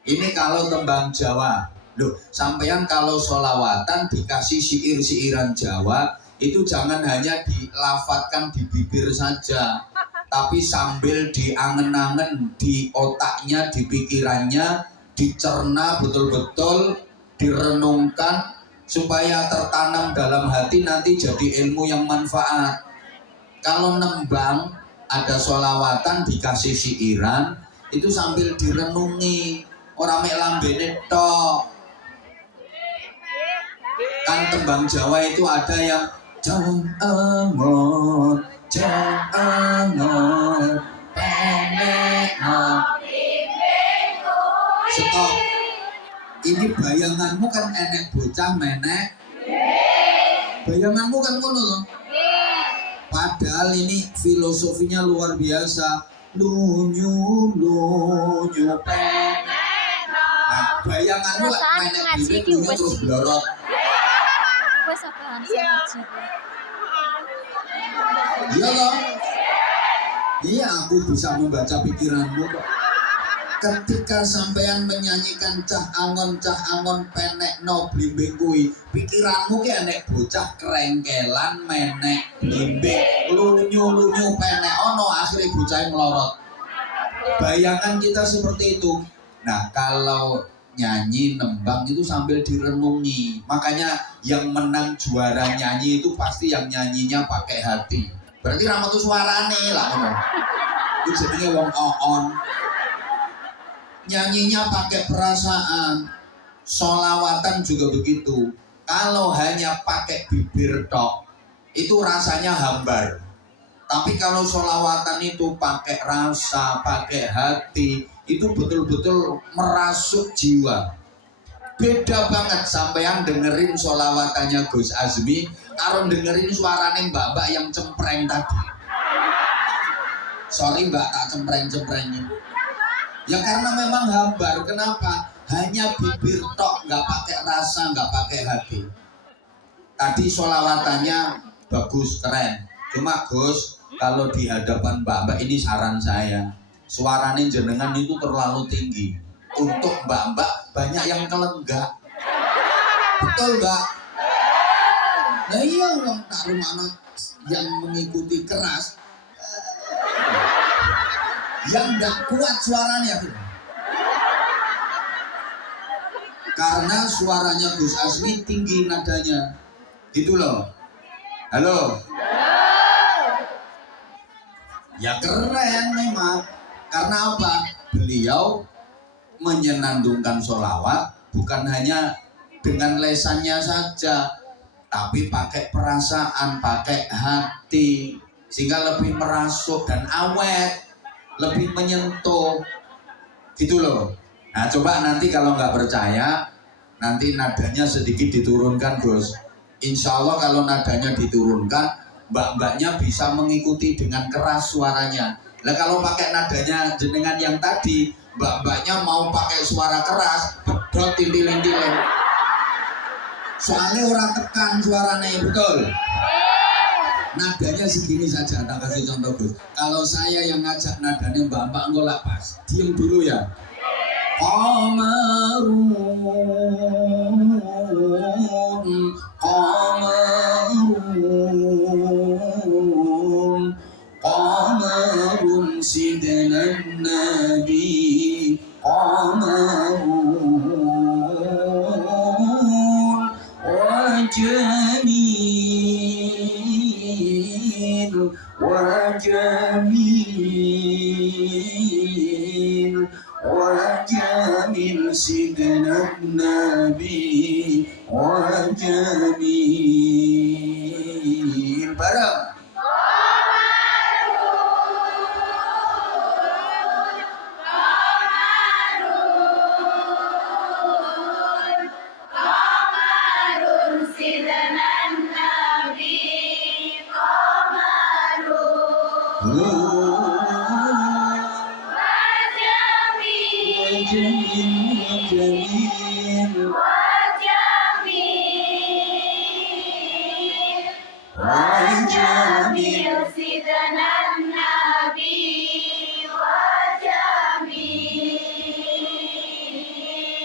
Ini kalau tembang Jawa. Loh, sampean kalau sholawatan dikasih syair-syairan Jawa, itu jangan hanya dilafatkan di bibir saja, tapi sambil diangen-angen di otaknya, di pikirannya, dicerna betul-betul, direnungkan supaya tertanam dalam hati, nanti jadi ilmu yang manfaat. Kalau nembang ada sholawatan dikasih syairan, itu sambil direnungi, orang mek lambene tok. Kan tembang Jawa itu ada yang jangan penek. Stop. Ini bayanganmu kan enek bocah menek. Bayanganmu kan ngono loh. Padahal ini filosofinya luar biasa. Lunyu penek. Nah, bayanganmu lah menek bibit lunyu terus blorot. Wes apaan sih ngaji? Iya loh. Iya, aku bisa membaca pikiranmu kok. Ketika sampean menyanyikan cah angon penek no blimbing kuwi, pikiranmu ki enek bocah kerengkelan menek blimbing lunyu penek ono akhirnya bocah melorot. Bayangan kita seperti itu. Nah, kalau nyanyi nembang itu sambil direnungi. Makanya yang menang juara nyanyi itu pasti yang nyanyinya pakai hati. Berarti ra metu suarane lah ngono. Itu jenenge wong oon. Nyanyinya pakai perasaan. Sholawatan juga begitu. Kalau hanya pakai bibir tok, itu rasanya hambar. Tapi kalau sholawatan itu pakai rasa, pakai hati, itu betul-betul merasuk jiwa. Beda banget sampean dengerin sholawatannya Gus Azmi karo dengerin suarane mbak-mbak yang cempreng tadi. Sorry mbak, tak cempreng-cemprengin. Ya karena memang hambar. Kenapa? Hanya bibir tok, nggak pakai rasa, nggak pakai hati. Tadi sholawatannya bagus, keren. Cuma Gus, kalau di hadapan mbak-mbak ini saran saya, suaranya jenengan itu terlalu tinggi. Untuk mbak-mbak banyak yang kelenggak. Betul mbak? Nah iya, orang taruh mana yang mengikuti keras, yang nggak kuat suaranya. Karena suaranya Gus Azmi tinggi nadanya. Gitu loh. Halo? Ya keren memang. Karena apa? Beliau menyenandungkan sholawat bukan hanya dengan lesannya saja, tapi pakai perasaan, pakai hati, sehingga lebih merasuk dan awet, lebih menyentuh, gitu loh. Nah coba nanti kalau nggak percaya, nanti nadanya sedikit diturunkan Gus. Insya Allah kalau nadanya diturunkan, mbak-mbaknya bisa mengikuti dengan keras suaranya. Lah kalau pakai nadanya jenengan yang tadi, mbak-mbaknya mau pakai suara keras, bedot tintil-tintil. Soalnya orang tekan suaranya, betul. Nadanya segini saja, tak kasih contoh Gus. Kalau saya yang ngajak nadanya mbak-mbak enggak lah pas. Diem dulu ya. Qamarun sidna nabi qamarun وجميل سيدنا النبي وجميل bareng.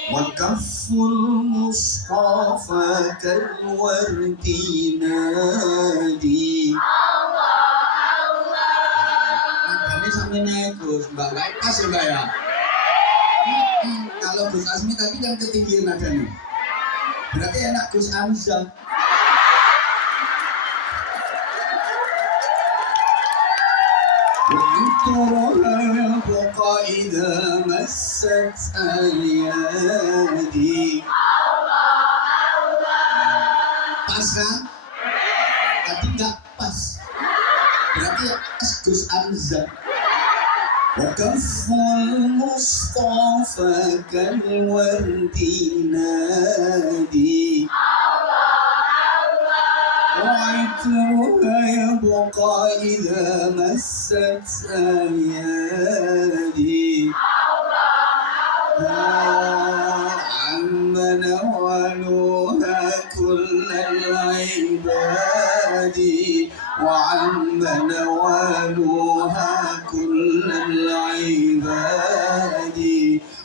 وكف المصطفى كالورد نادي. Nadanya sampai naik Gus, Mbak naik pas ya Mbak ya. Kalau Gus Asmi tadi kan ketinggian nadanya. Berarti enak Gus Anza. وانترها بقى إذا مست أيادي. Pas kan? Tadi nggak pas. Berarti Gus Anza. وكف المصطفى كالورد نادي. وعطرها يبقى إذا مست أيادي. عم نوالها كل العباد. وعم نوالها كل العباد.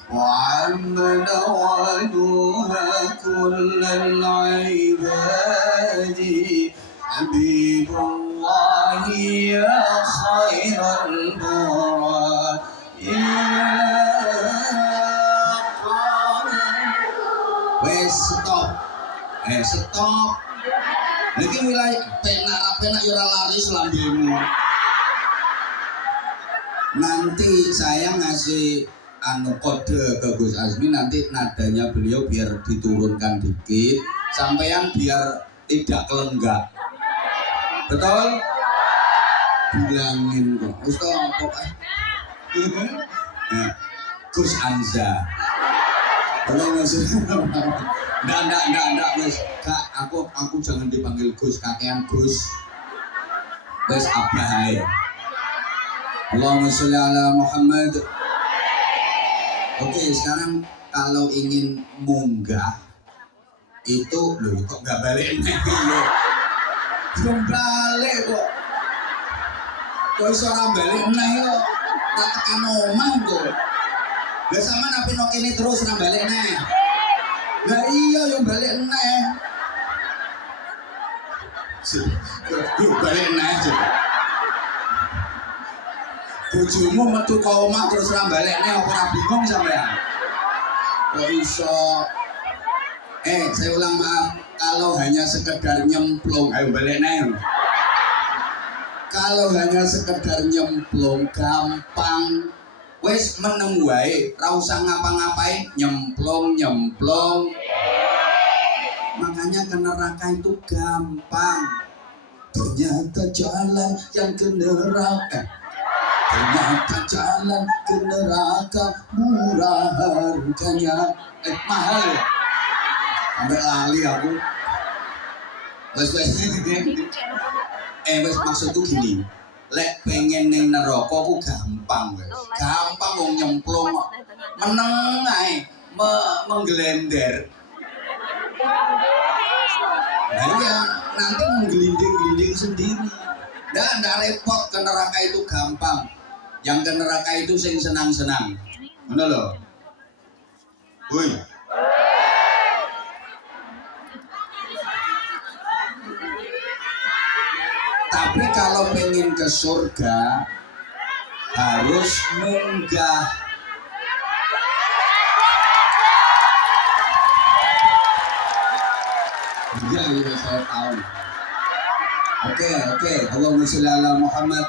وعم نوالها كل العباد. حبيب الله يا خير البراء يا قمر. Wes stop. Stop. Niki wilayah penak ya ora lari selambemu. Nanti saya ngasih kode ke Gus Asmi, nanti nadanya beliau biar diturunkan dikit, sampean biar tidak kelenggak. Betul? Bilangin kok. Ustaz apa Pak? Gus Anza. Kalau masih enggak Mas. Kak, aku jangan dipanggil Gus, kakean Gus. Wes abah ae. Allahumma sholli ala Muhammad. Oke, sekarang kalau ingin munggah itu loh kok nggak balik nih loh. Belum balik kok. Kok iso ora balik neh yo. Ora tekan omah kok. Lah sama napi nok kene terus ora balik neh. Lah iya yo balik neh. Yo balik neh. Bojomu metu ka omah terus ora balik neh apa ora bingung sampean? Kok iso? Saya ulang maaf, kalau hanya sekedar nyemplung, ayo balik neh. Kalau hanya sekedar nyemplung gampang. Wes meneng wae, ra usah ngapa-ngapain, nyemplung. Makanya ke neraka itu gampang. Ternyata jalan yang ke neraka. Ternyata jalan ke neraka murah harganya. Mahal ya? Sampai lali aku. Wes maksudku gini. Lek pengen neng neraka ku gampang wes. Gampang wong nyemplung. Meneng ae, menggelender. Nah iya, nanti menggelinding sendiri. Nggak repot, ke neraka itu gampang. Yang ke neraka itu sing senang-senang. Mana lo? Woi. Tapi kalau pengen ke surga harus munggah. Iya, saya tahu. Oke. Allahumma sholli ala Muhammad.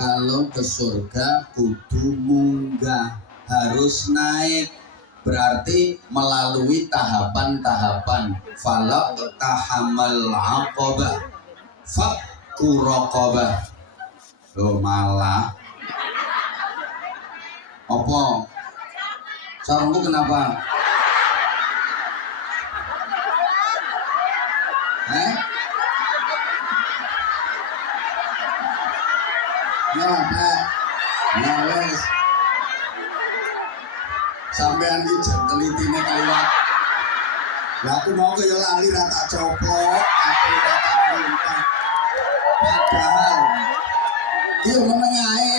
Kalau ke surga kudu munggah, harus naik. Berarti melalui tahapan-tahapan. Falaq tahamal aqabah, fakku raqabah. Loh malah. Apa? Sarungku kenapa? Ya, Pak. Ya wes. Sampean iki jan telitine kliwat. Lah aku mau ke yo lali ra tak coplok, aku ra tak lempar. Padahal iya meneng ae.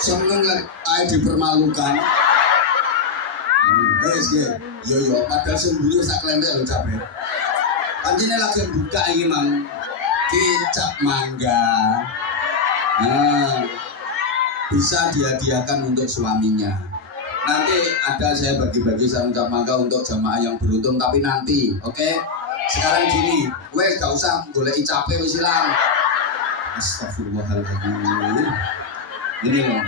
seneng lah ae dipermalukan. Wes yo padahal sembunyi sak klendek lho capek. Pancene lagi buka iki mang kecap mangga. Nah, bisa dihadiahkan untuk suaminya. Nanti ada saya bagi-bagi sarung cap mangga untuk jamaah yang beruntung tapi nanti, oke? Sekarang gini, wes gak usah goleki capek wis ilang. Astagfirullahaladzim. Ini loh.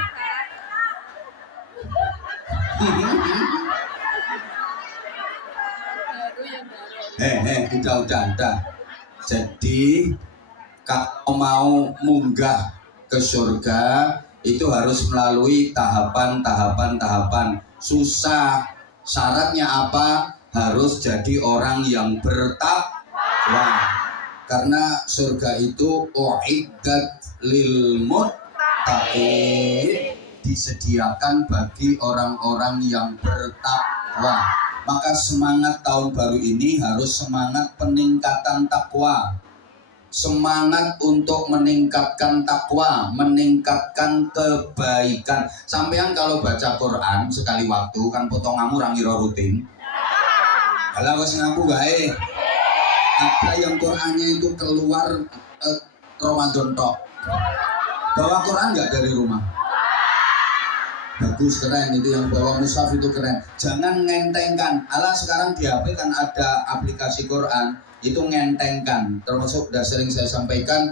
Udah. Jadi kalau mau munggah ke surga itu harus melalui tahapan. Susah. Syaratnya apa? Harus jadi orang yang bertakwa. Karena surga itu uiddat lil muttaqin, disediakan bagi orang-orang yang bertakwa. Maka semangat tahun baru ini harus semangat peningkatan takwa. Semangat untuk meningkatkan takwa, meningkatkan kebaikan. Sampean kalau baca Quran sekali waktu kan potonganmu orang ngira rutin. Halah wis ngaku gae. Ada yang Qurannya itu keluar Ramadan tok. Bawa Quran nggak dari rumah? Bagus, keren, itu yang bawa mushaf itu keren. Jangan ngentengkan. Alah sekarang di HP kan ada aplikasi Quran, itu ngentengkan. Termasuk udah sering saya sampaikan,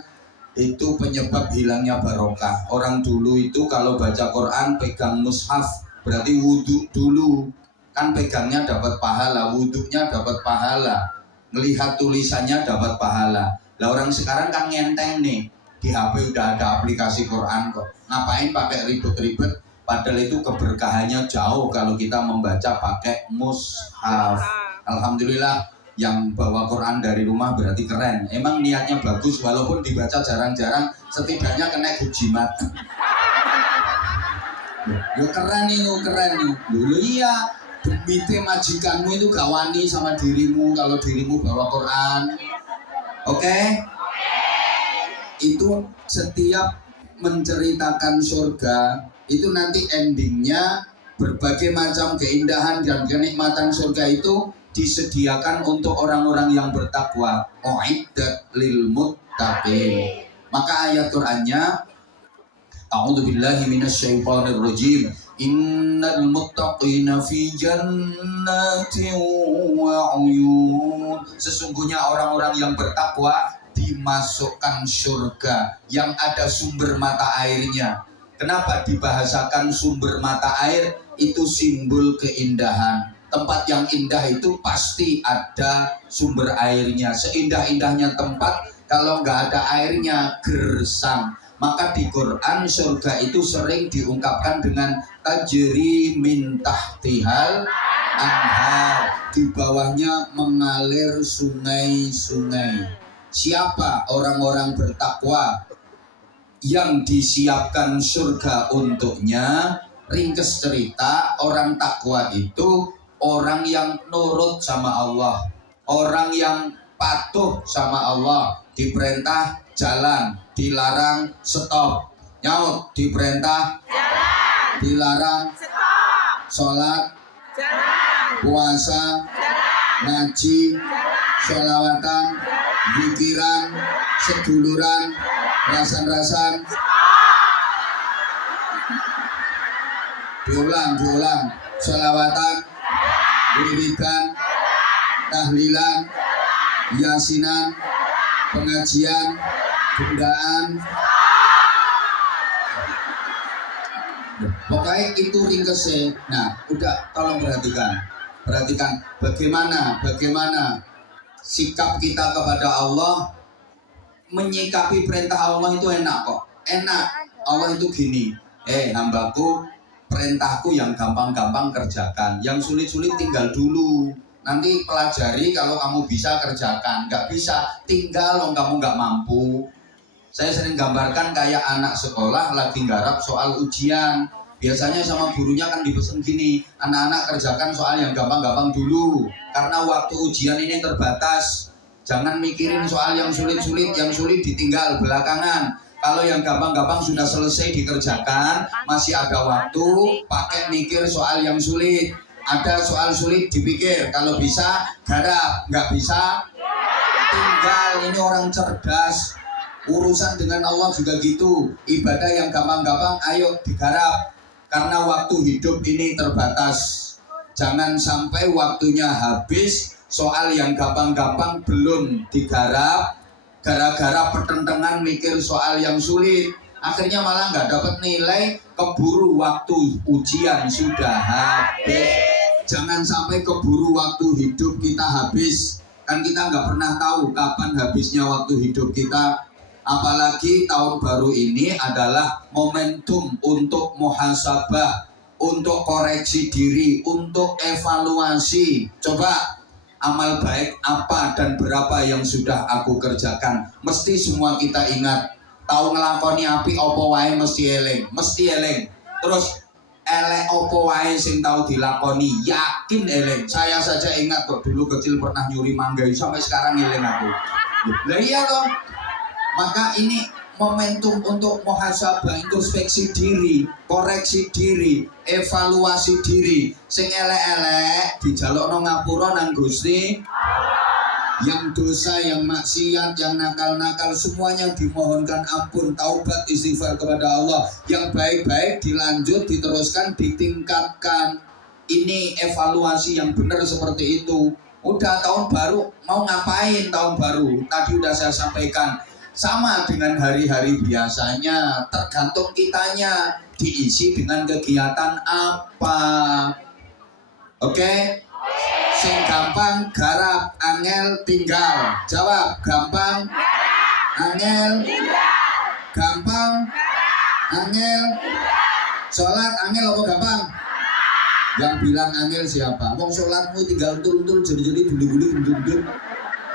itu penyebab hilangnya barokah. Orang dulu itu kalau baca Quran pegang mushaf, berarti wudhu dulu. Kan pegangnya dapat pahala, wudhunya dapat pahala, melihat tulisannya dapat pahala. Lah orang sekarang kan ngenteng nih, di HP udah ada aplikasi Quran kok. Ngapain pakai ribet-ribet? Padahal itu keberkahannya jauh kalau kita membaca pakai mushaf. Alhamdulillah yang bawa Quran dari rumah berarti keren. Emang niatnya bagus walaupun dibaca jarang-jarang, setidaknya kena jimat. Ya keren itu, keren nih. Dulu iya, demite majikanmu itu gak wani sama dirimu kalau dirimu bawa Quran. Oke? Itu setiap menceritakan surga itu nanti endingnya berbagai macam keindahan dan kenikmatan surga itu disediakan untuk orang-orang yang bertakwa. Uiddat lil muttaqin. Maka ayat Qur'annya, A'udzubillahi minasyaitonir rajim. Innal muttaqina fi jannatin wa 'uyun. Sesungguhnya orang-orang yang bertakwa dimasukkan surga yang ada sumber mata airnya. Kenapa dibahasakan sumber mata air? Itu simbol keindahan. Tempat yang indah itu pasti ada sumber airnya. Seindah-indahnya tempat, kalau nggak ada airnya gersang. Maka di Quran surga itu sering diungkapkan dengan tajri min tahtihal anhar. Di bawahnya mengalir sungai-sungai. Siapa orang-orang bertakwa yang disiapkan surga untuknya? Ringkes cerita, orang takwa itu orang yang nurut sama Allah, orang yang patuh sama Allah. Diperintah jalan, dilarang stop. Nyaut, diperintah jalan, dilarang stop. Sholat jalan, puasa jalan, ngaji jalan, sholawatan jalan, zikiran seduluran, rasan-rasan. Diulang, sholawatan, wiridan, tahlilan, yasinan, pengajian, bundaan. Pokoknya itu ringkesnya. Nah, udah tolong perhatikan bagaimana sikap kita kepada Allah. Menyikapi perintah Allah itu enak kok. Enak. Allah itu gini, hambaku, perintahku yang gampang-gampang kerjakan, yang sulit-sulit tinggal dulu. Nanti pelajari, kalau kamu bisa kerjakan, nggak bisa tinggal, kalau kamu nggak mampu. Saya sering gambarkan kayak anak sekolah lagi nggarap soal ujian. Biasanya sama gurunya kan dipesen gini, anak-anak kerjakan soal yang gampang-gampang dulu, karena waktu ujian ini terbatas. Jangan mikirin soal yang sulit-sulit, yang sulit ditinggal belakangan. Kalau yang gampang-gampang sudah selesai dikerjakan, masih ada waktu, pakai mikir soal yang sulit. Ada soal sulit dipikir, kalau bisa garap, nggak bisa tinggal. Ini orang cerdas. Urusan dengan Allah juga gitu. Ibadah yang gampang-gampang, ayo digarap. Karena waktu hidup ini terbatas. Jangan sampai waktunya habis, soal yang gampang-gampang belum digarap, gara-gara pertentangan mikir soal yang sulit, akhirnya malah nggak dapat nilai, keburu waktu ujian sudah habis. Jangan sampai keburu waktu hidup kita habis, kan kita nggak pernah tahu kapan habisnya waktu hidup kita. Apalagi tahun baru ini adalah momentum untuk muhasabah, untuk koreksi diri, untuk evaluasi. Coba amal baik apa dan berapa yang sudah aku kerjakan. Mesti semua kita ingat, tahu ngelakoni api opo wae mesti eling, mesti eling. Terus elek opo wae sing tahu dilakoni, yakin eling. Saya saja ingat kok dulu kecil pernah nyuri mangga, sampai sekarang eling aku. Lah iya toh. Maka ini momentum untuk muhasabah, introspeksi diri, koreksi diri, evaluasi diri. Sing elek-elek dijalukno ngapura nang Gusti. Yang dosa, yang maksiat, yang nakal-nakal, semuanya dimohonkan ampun, taubat, istighfar kepada Allah. Yang baik-baik dilanjut, diteruskan, ditingkatkan. Ini evaluasi yang benar seperti itu. Udah tahun baru, mau ngapain tahun baru? Tadi udah saya sampaikan. Sama dengan hari-hari biasanya, tergantung kitanya diisi dengan kegiatan apa. Oke? Sing gampang garap, angel tinggal. Jawab, gampang angel gampang angel. Sholat angel apa gampang? Yang bilang angel siapa? Wong sholatmu tinggal untul-untul jadi-jadi guli-guli gendut-gendut,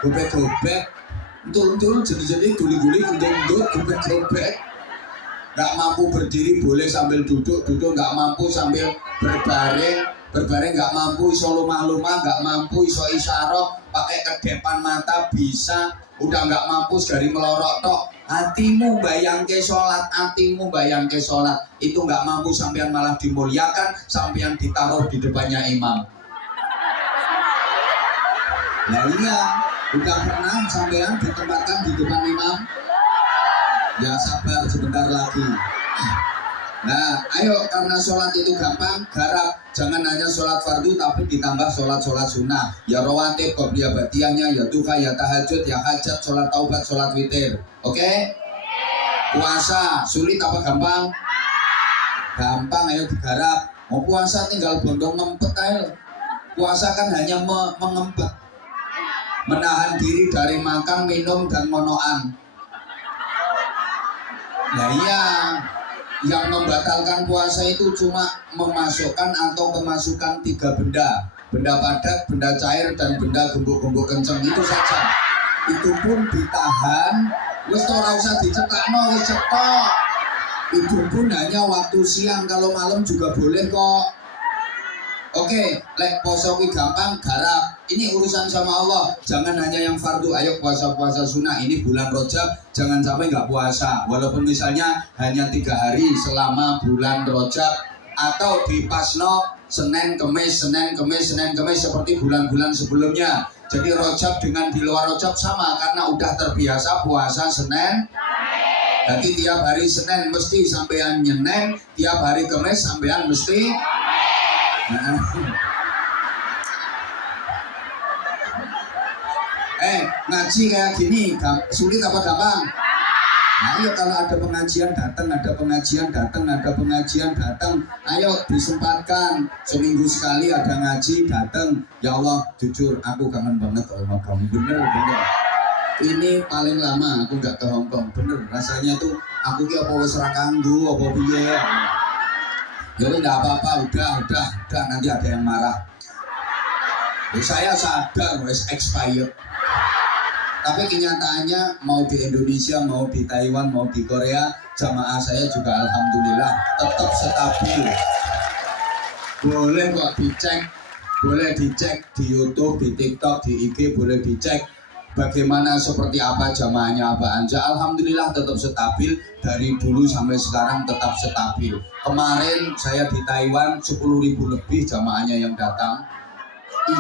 gobek-gobek, untul-untul jadi-jadi guli-guli gendut-gendut, gobek-gobek. Gak mampu berdiri boleh sambil duduk, gak mampu sambil berbaring gak mampu iso lumah-lumah, gak mampu iso isyarah, pakai kedepan mata bisa, udah gak mampu segari melorot tok. Hatimu bayangke sholat, itu gak mampu, sampean malah dimuliakan, sampean ditaruh di depannya imam. Nah iya, udah pernah sampean ditempatkan di depan imam? Ya sabar sebentar lagi. Nah, ayo, karena sholat itu gampang, garap. Jangan hanya sholat fardu, tapi ditambah sholat-sholat sunnah. Ya rawatib, qobliyah batiyahnya, ya duha, ya tahajud, ya hajat, sholat taubat, sholat witir. Oke? Puasa, sulit apa gampang? Gampang, ayo digarap. Mau puasa tinggal bondong ngempet ayo. Puasa kan hanya mengempet, menahan diri dari makan, minum, dan monoan. Nah iya, yang membatalkan puasa itu cuma memasukkan atau kemasukan 3 benda. Benda padat, benda cair, dan benda gembuk-gembuk kenceng, itu saja. Itu pun ditahan, wis ora usah dicetakno, wis cetok. Itu pun hanya waktu siang, kalau malam juga boleh kok. Oke, lek poso kuwi gampang, garap. Ini urusan sama Allah. Jangan hanya yang fardu, ayo puasa-puasa sunnah. Ini bulan Rajab, jangan sampai nggak puasa. Walaupun misalnya hanya 3 hari selama bulan Rajab, atau di pasno Senin, Kemis, Senin, Kemis, Senin, Kemis, seperti bulan-bulan sebelumnya. Jadi Rajab dengan di luar Rajab sama, karena udah terbiasa puasa Senin. Jadi tiap hari Senin mesti sampean nyenen, tiap hari Kemis sampean mesti. Ngaji kayak gini sulit apa gampang? Ayo kalau ada pengajian datang, ayo disempatkan, seminggu sekali ada ngaji datang. Ya Allah, jujur aku kangen banget sama kamu, bener. Ini paling lama aku nggak ke Hongkong, bener. Rasanya tuh aku ki apa wis ra kanggo apa piye. Jadi enggak apa-apa, udah, nanti ada yang marah. Saya sadar wes expired. Tapi kenyataannya mau di Indonesia, mau di Taiwan, mau di Korea, jamaah saya juga alhamdulillah tetap stabil. Boleh kok dicek, boleh dicek di YouTube, di TikTok, di IG, boleh dicek. bagaimana seperti apa jamaahnya apa aja. Alhamdulillah tetap stabil dari dulu sampai sekarang tetap stabil. Kemarin saya di Taiwan 10.000 lebih jamaahnya yang datang.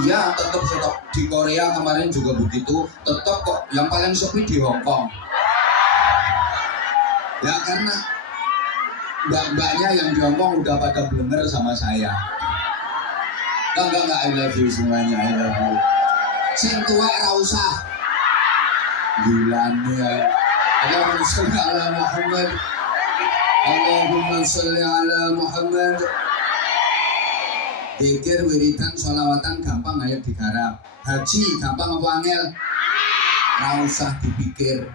Iya, tetap di Korea kemarin juga begitu. Tetap kok yang paling sepi di Hong Kong. Ya karena mbak-mbaknya yang di Hong Kong udah pada blenger sama saya. Enggak, I love you semuanya, I love you. Sing tuwek ra usah. Gilane ya. Allahumma sholli ala Muhammad. Allahumma sholli ala Muhammad. Dikir wiridan sholawatan gampang ayo digarap. Haji gampang apa angel? Ra usah dipikir.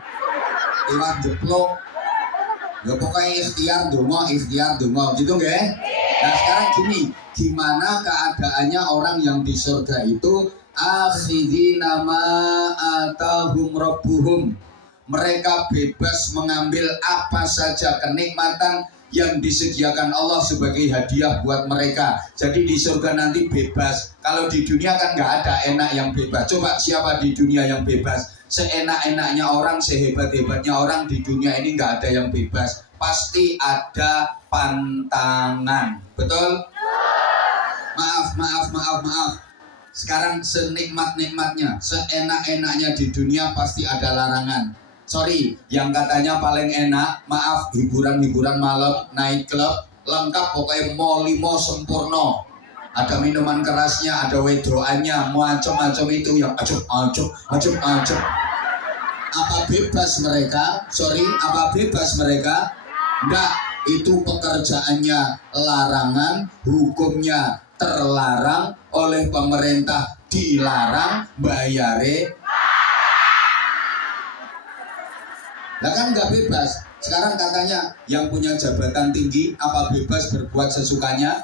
Iwak jeplok. Ya pokoknya ikhtiar dongo gitu nggih. Nah sekarang gini, gimana keadaannya orang yang di surga itu? Akhidina ma atahum rabbuhum. Mereka bebas mengambil apa saja kenikmatan yang disediakan Allah sebagai hadiah buat mereka. Jadi di surga nanti bebas. Kalau di dunia kan nggak ada enak yang bebas. Coba siapa di dunia yang bebas? Seenak-enaknya orang, sehebat-hebatnya orang di dunia ini nggak ada yang bebas. Pasti ada pantangan. Betul? Maaf. Sekarang senikmat-nikmatnya, seenak-enaknya di dunia pasti ada larangan. Sorry, yang katanya paling enak, maaf, hiburan-hiburan malam, naik klub, lengkap pokoknya molimo sempurna. Ada minuman kerasnya, ada wedoannya, macam-macam itu yang acuk. Apa bebas mereka? Sorry, apa bebas mereka? Enggak, itu pekerjaannya larangan, hukumnya terlarang oleh pemerintah, dilarang bayare. Lah kan nggak bebas. Sekarang katanya yang punya jabatan tinggi apa bebas berbuat sesukanya?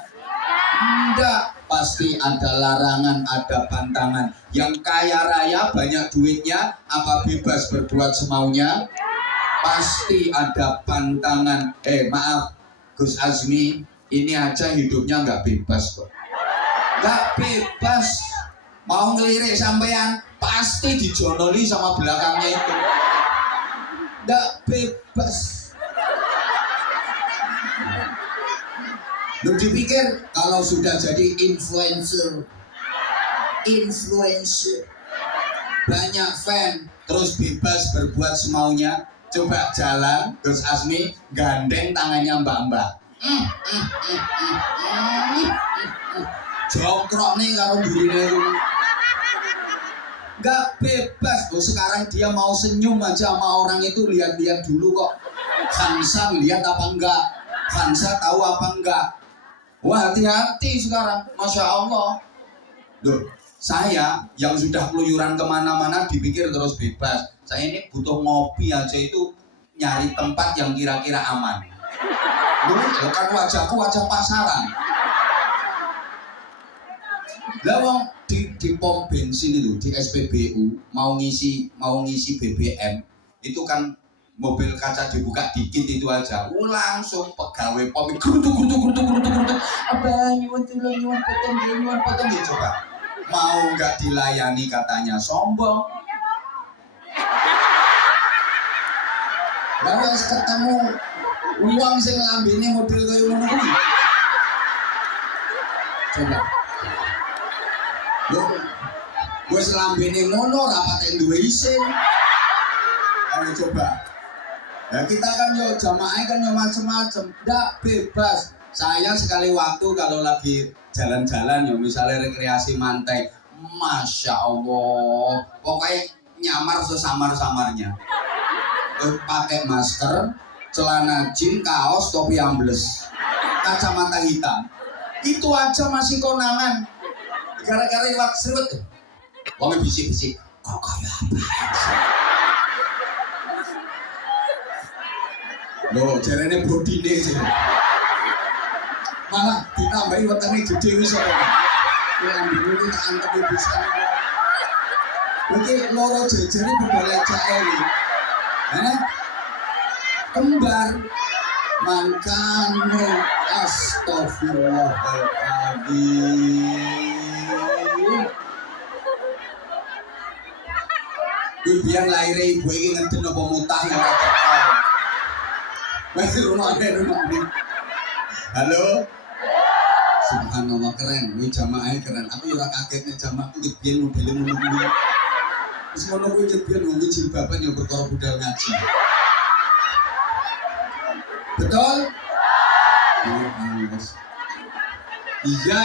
Enggak, pasti ada larangan, ada pantangan. Yang kaya raya banyak duitnya apa bebas berbuat semaunya? Pasti ada pantangan. Maaf Gus Azmi, ini aja hidupnya nggak bebas kok. Nggak bebas. Mau ngelirik sampean pasti dijonoli sama belakangnya itu. Nggak bebas. Lu dipikir kalau sudah jadi influencer banyak fan terus bebas berbuat semaunya, coba jalan Gus Azmi gandeng tangannya mbak-mbak jongkrok nih kalau burine nggak bebas. Sekarang dia mau senyum aja sama orang itu lihat-lihat dulu kok. Hansa lihat apa enggak, Hansa tahu apa enggak. Wah hati-hati sekarang, Masya Allah. Loh, saya yang sudah keluyuran kemana-mana dipikir terus bebas. Saya ini butuh ngopi aja itu nyari tempat yang kira-kira aman. Loh, kan wajahku wajah pasaran. Lah wong di pom bensin itu di SPBU mau ngisi BBM itu kan mobil kaca dibuka dikit itu aja langsung pegawai pom gerutuk apa nyuwun potong ya coba mau nggak dilayani katanya sombong. Lalu ketemu uang sing lambene mobil kayak ngono kuwi coba gue selambene ngono rapat duwe isin. Ayo coba. Ya kita kan yo jamaah kan yo macem-macem, ndak bebas. Saya sekali waktu kalau lagi jalan-jalan yo misalnya rekreasi mantai, Masya Allah, pokoknya nyamar sesamar-samarnya. Pakai masker, celana jeans, kaos, topi ambles, kacamata hitam. Itu aja masih konangan. Gara-gara lewat serut, wongnya bisik-bisik, kok kaya apa? Loh, jarene bodine sih. Malah ditambahi wetenge gede wis kok. Ya ambine iki tak antep bisa. Iki loro jejere bebalek jae iki. Kembar. Mangkane astagfirullahaladzim. biyen laire ibu iki ngeden apa mutah ya ora cetha. Wes rumane. Halo. Subhanallah keren, kuwi jamaahnya keren. Aku ora kaget nek jamaahku iki biyen modele ngono kuwi. Wis ngono kuwi biyen wong jilbaban ya perkara budal ngaji. Betul? Iya.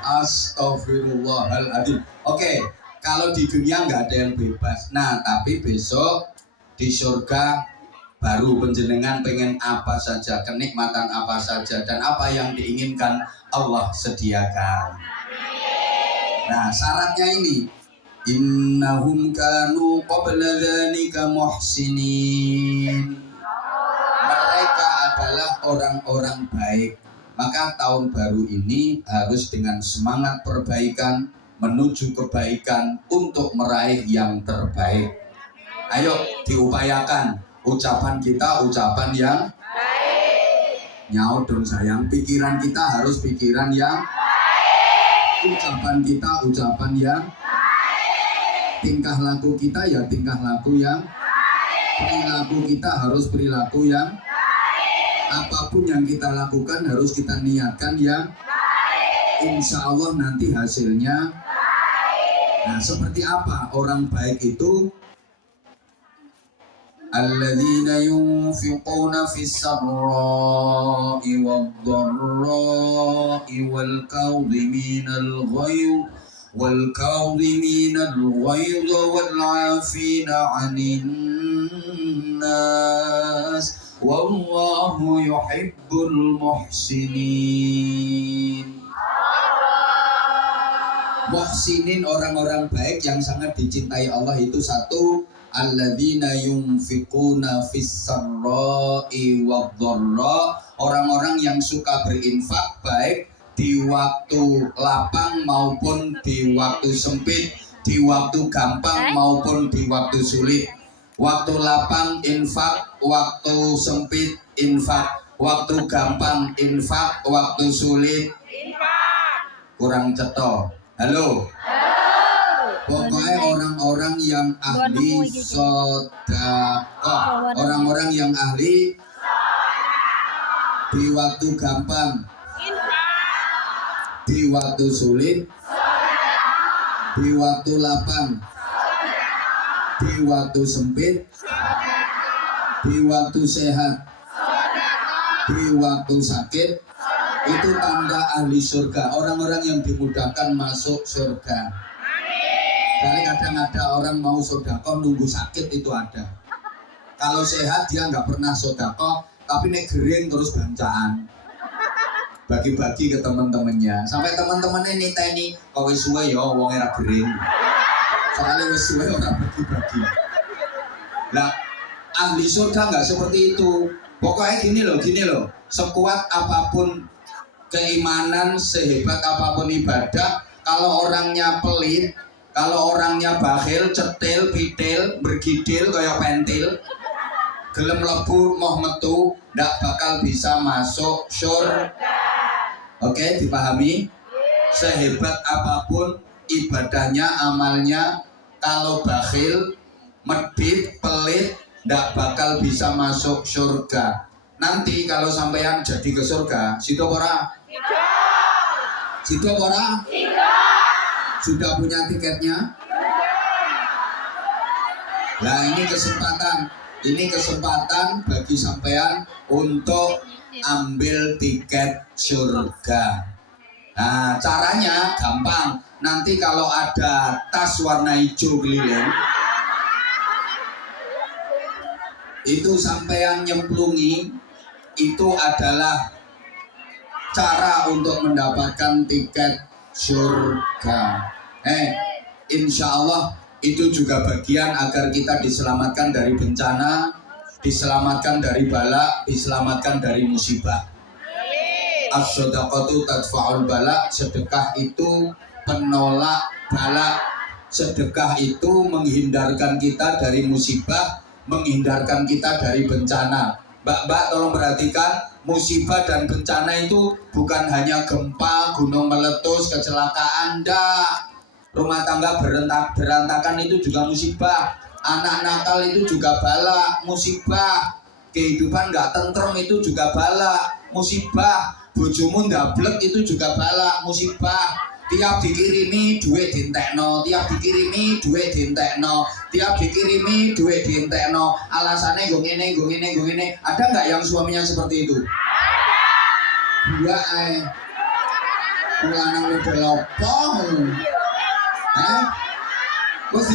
Astagfirullahaladzim. Oke, kalau di dunia nggak ada yang bebas. Nah, tapi besok di surga baru penjenengan pengen apa saja, kenikmatan apa saja, dan apa yang diinginkan Allah sediakan. Nah, syaratnya ini. Innahum kanu qabla dzalika muhsinin. Mereka adalah orang-orang baik. Maka tahun baru ini harus dengan semangat perbaikan menuju kebaikan untuk meraih yang terbaik. Ayo diupayakan ucapan kita ucapan yang baik. Nyaut dong sayang, pikiran kita harus pikiran yang baik. Ucapan kita ucapan yang baik. Tingkah laku kita ya tingkah laku yang baik. Perilaku kita harus perilaku yang baik. Apapun yang kita lakukan harus kita niatkan yang baik. Insya Allah nanti hasilnya baik. Nah, seperti apa orang baik itu? Alladzina yunfiquna fis sarra'i wad-dharra'i wal kadhiminal ghayz wal kadhiminal ghayz wal 'afina 'anil nas. Wallahu yuhibbul muhsinin. Muhsinin orang-orang baik yang sangat dicintai Allah itu satu, alladzina yunfiquna fis sarra'i wad-dharra, orang-orang yang suka berinfak baik di waktu lapang maupun di waktu sempit, di waktu gampang maupun di waktu sulit. Waktu lapang infak, waktu sempit infak, waktu gampang infak, waktu sulit infak. Kurang ceto. Halo. Pokoknya orang-orang yang ahli sedekah, orang-orang yang ahli di waktu gampang, di waktu sulit, di waktu lapang, di waktu sempit, di waktu sehat, di waktu sakit, itu tanda ahli surga. Orang-orang yang dimudahkan masuk surga. Dari kadang ada orang mau sodako nunggu sakit itu ada. Kalau sehat dia nggak pernah sodako, tapi nek gering terus bancaan. Bagi-bagi ke teman-temannya. Sampai teman-temannya niteni, kau wis suwe ya wong era gering. Soalnya wis suwe orang bagi-bagi. Nah, ahli surga nggak seperti itu. Pokoknya gini loh. Sekuat apapun keimanan, sehebat apapun ibadah, kalau orangnya pelit, kalau orangnya bakhil, cetil, pitil, bergidil kayak pentil, gelem lebu moh metu, ndak bakal bisa masuk surga. Oke, dipahami? Sehebat apapun ibadahnya, amalnya, kalau bakhil, medit, pelit, ndak bakal bisa masuk surga. Nanti kalau sampean jadi ke surga, situ ora? Situ ora? Sudah punya tiketnya? Nah, ini kesempatan bagi sampean untuk ambil tiket surga. Nah, caranya gampang. Nanti kalau ada tas warna hijau keliling, itu sampean nyemplungi, itu adalah cara untuk mendapatkan tiket surga. Insya Allah itu juga bagian agar kita diselamatkan dari bencana, diselamatkan dari bala, diselamatkan dari musibah. As-shadaqatu tadfa'ul bala, sedekah itu penolak bala. Sedekah itu menghindarkan kita dari musibah, menghindarkan kita dari bencana. Mbak, tolong perhatikan, musibah dan bencana itu bukan hanya gempa, gunung meletus, kecelakaan, enggak. Rumah tangga berantakan itu juga musibah. Anak nakal itu juga bala, musibah. Kehidupan nggak tentrem itu juga bala, musibah. Bojomu ndablek itu juga bala, musibah. Tiap dikirimi duit dientekno, tiap dikirimi duit dientekno, tiap dikirimi duit dientekno. Alasannya gue ngene. Ada nggak yang suaminya seperti itu? Dua ay. Lanang model apa? Wes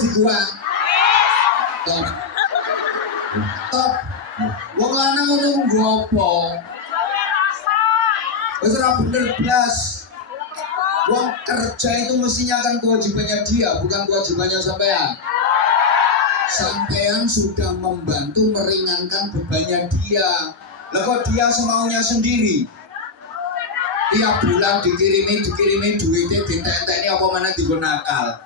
di gua. Top. Wong lanang ngono ku nggo apa? Wes ora bener blas. Wong kerja itu mestinya kan kewajibannya dia, bukan kewajibannya sampean. Sampean sudah membantu meringankan bebannya dia. Lah kok dia semaunya sendiri? Tiap bulan dikirimi duitnya dientek-entekne apa mana digo nakal.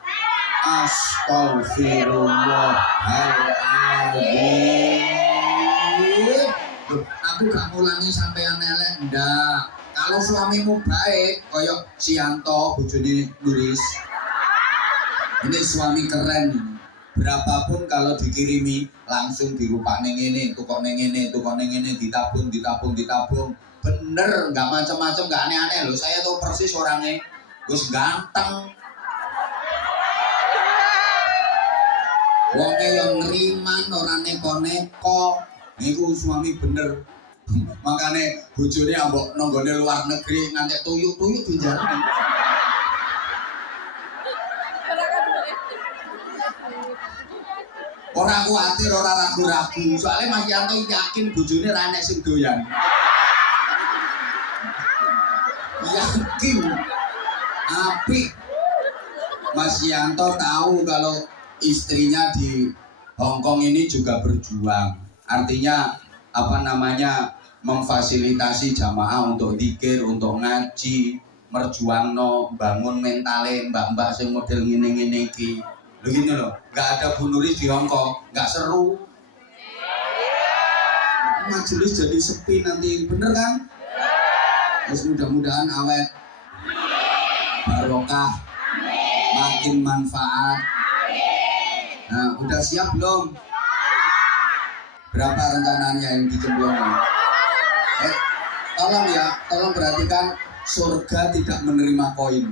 Astagfirullahaladzim. Aku gak ngulangi sampean elek ndak. Kalau suamimu baik koyok Sianto bojone Nuris. Ini suami keren. Berapapun kalau dikirimi langsung dirupakne ngene, tukok ning ngene, ditabung. Bener, nggak macam-macam, nggak aneh-aneh loh. Saya tahu persis orangnya, Gus ganteng. Wongnya yang ngeriman, orang neko-neko. Niku suami bener. Makanya bojone ambok nonggone luar negeri nganti tuyuk-tuyuk dijarani. Orang khawatir, orang ragu-ragu. Soalnya Mas Yanto yakin bojone ra enek sing doyan. Yakin apik. Mas Yanto tahu kalau istrinya di Hongkong ini juga berjuang. Artinya memfasilitasi jamaah untuk zikir, untuk ngaji, merjuangno, bangun mentale mbak-mbak sing model ngene-ngene iki. Begini loh, nggak ada Bu Nuris di Hongkong, nggak seru. Majelis jadi sepi nanti, bener kan? Terus mudah-mudahan awet, barokah, makin manfaat. Nah, udah siap belum? Berapa rencananya yang dicemplungkan? Tolong perhatikan, surga tidak menerima koin.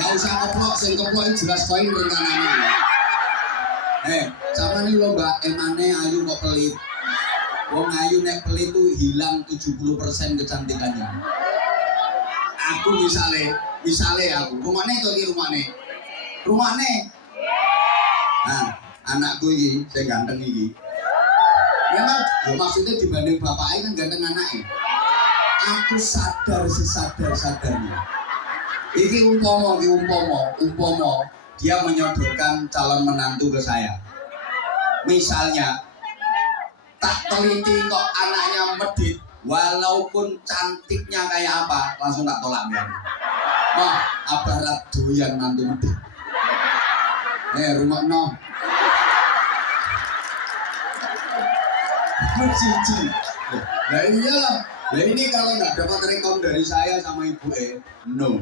Nggak usah keplok, sing keplok jelas koin rencananya. Sama nih lo mbak, emane ayu kok pelit. Wong ayu nek pelit tuh hilang 70% kecantikannya. Aku misale aku, rumahnya itu di rumahnya. Nah, anakku ini, saya ganteng ini. Memang, maksudnya dibanding bapaknya kan ganteng anaknya. Aku sadar sesadar-sadarnya. Ini umpomo, dia menyodorkan calon menantu ke saya. Misalnya, tak teliti kok anaknya medit, walaupun cantiknya kayak apa, langsung tak tolak dia. Wah, aparat doyan mantu medit. Rumah no. Bercici. Nah iyalah. Nah ini kalau nggak dapat rekom dari saya sama ibu no.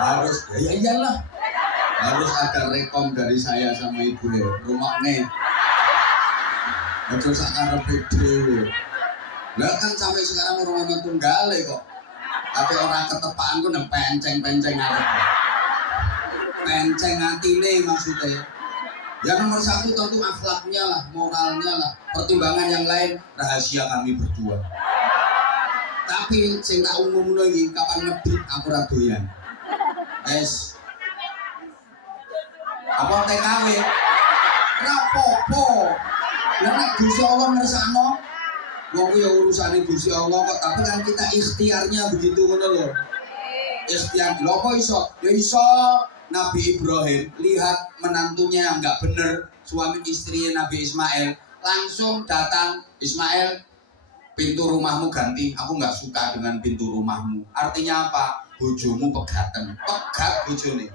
Harus, ya iyalah. Harus ada rekom dari saya sama ibu rumah nih. Ojo sakar pede. Lah kan sampai sekarang rumah tunggal kok. Tapi orang ketepaan ku nang penceng arep. Penceng atine maksudnya. Ya nomor satu tentu akhlaknya lah, moralnya lah. Pertimbangan yang lain rahasia kami berdua. Tapi sing tak umumno iki kapan medhit aku ra doyan. Apa TKW? Rapopo. Lah nek Gusti Allah ngersakno, wong ya urusane Gusti Allah kok, tapi kan kita ikhtiarnya begitu ngono lho. Ikhtiar lho kok iso? Ya iso. Nabi Ibrahim lihat menantunya yang enggak bener, suami istrinya Nabi Ismail, langsung datang, Ismail, pintu rumahmu ganti, aku nggak suka dengan pintu rumahmu. Artinya apa? Bojomu pegaten, pegat bojone.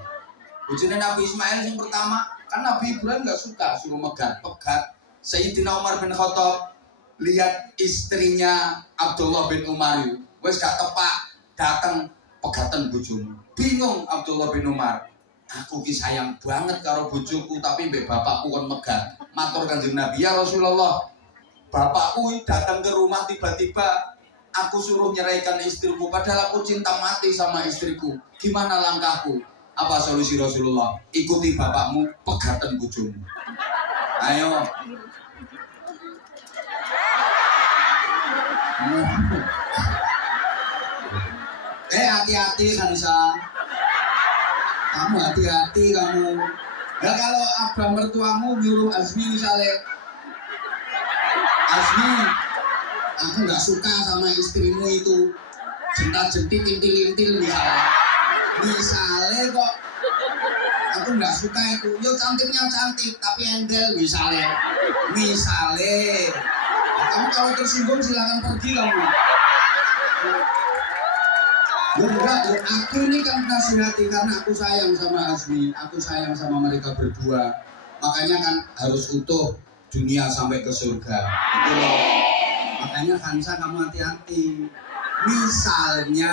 Bojone Nabi Ismail yang pertama, kan Nabi Ibrahim nggak suka suruh megat, pegat. Sayyidina Umar bin Khattab, lihat istrinya Abdullah bin Umar wes gak tepak datang pegatan bojomu. Bingung Abdullah bin Umar. Aku ki sayang banget karo bojoku tapi mbek bapakku kon megat. Matur Kanjeng Nabi, ya Rasulullah, bapakku datang ke rumah tiba-tiba aku suruh nyeraikan istriku padahal aku cinta mati sama istriku. Gimana langkahku? Apa solusi Rasulullah? Ikuti bapakmu, pegatan bojomu. Ayo. Hati-hati Hansa. Kamu hati-hati kamu. Nah kalau abah mertuamu nyuruh Azmi misalnya, Azmi, aku nggak suka sama istrimu itu, jentat-jentit, intil-intil misalnya kok, aku nggak suka itu. Yo cantiknya cantik, tapi endel misalnya. Kamu kalau tersinggung silakan pergi kamu. Enggak, aku ini kan nasihati karena aku sayang sama Azmi, aku sayang sama mereka berdua. Makanya kan harus utuh dunia sampai ke surga. Gitu loh. Makanya Hansa kamu hati-hati. Misalnya,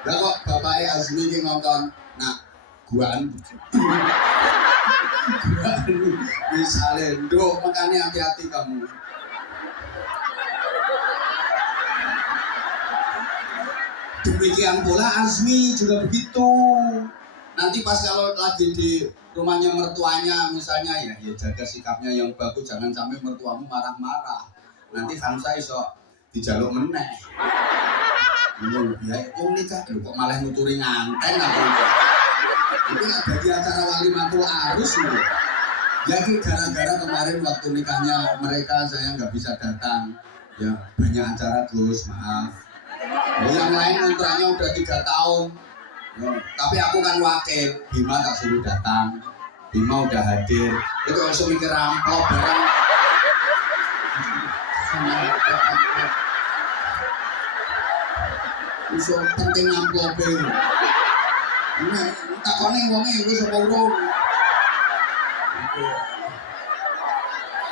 kok bapaknya Azmi ini nonton, nah, guaan misalnya, dok, makanya hati-hati kamu. Demikian pula Azmi juga begitu. Nanti pas kalau lagi di rumahnya mertuanya misalnya ya jaga sikapnya yang bagus, jangan sampai mertuamu marah-marah. Nanti Hansa iso dijaluk meneh. Ya nikah kok malah nuturi nganten apa itu. Itu ada di acara walimatul arus gitu. Jadi gara-gara kemarin waktu nikahnya mereka saya nggak bisa datang. Ya banyak acara Gus, maaf. Yang lain kontraknya udah 3 tahun. Tapi aku kan wakil, Bima tak suruh datang. Bima udah hadir. Itu langsung mikir amplop barang. Iso penting amplope. Nah, takone wonge wis apa urung.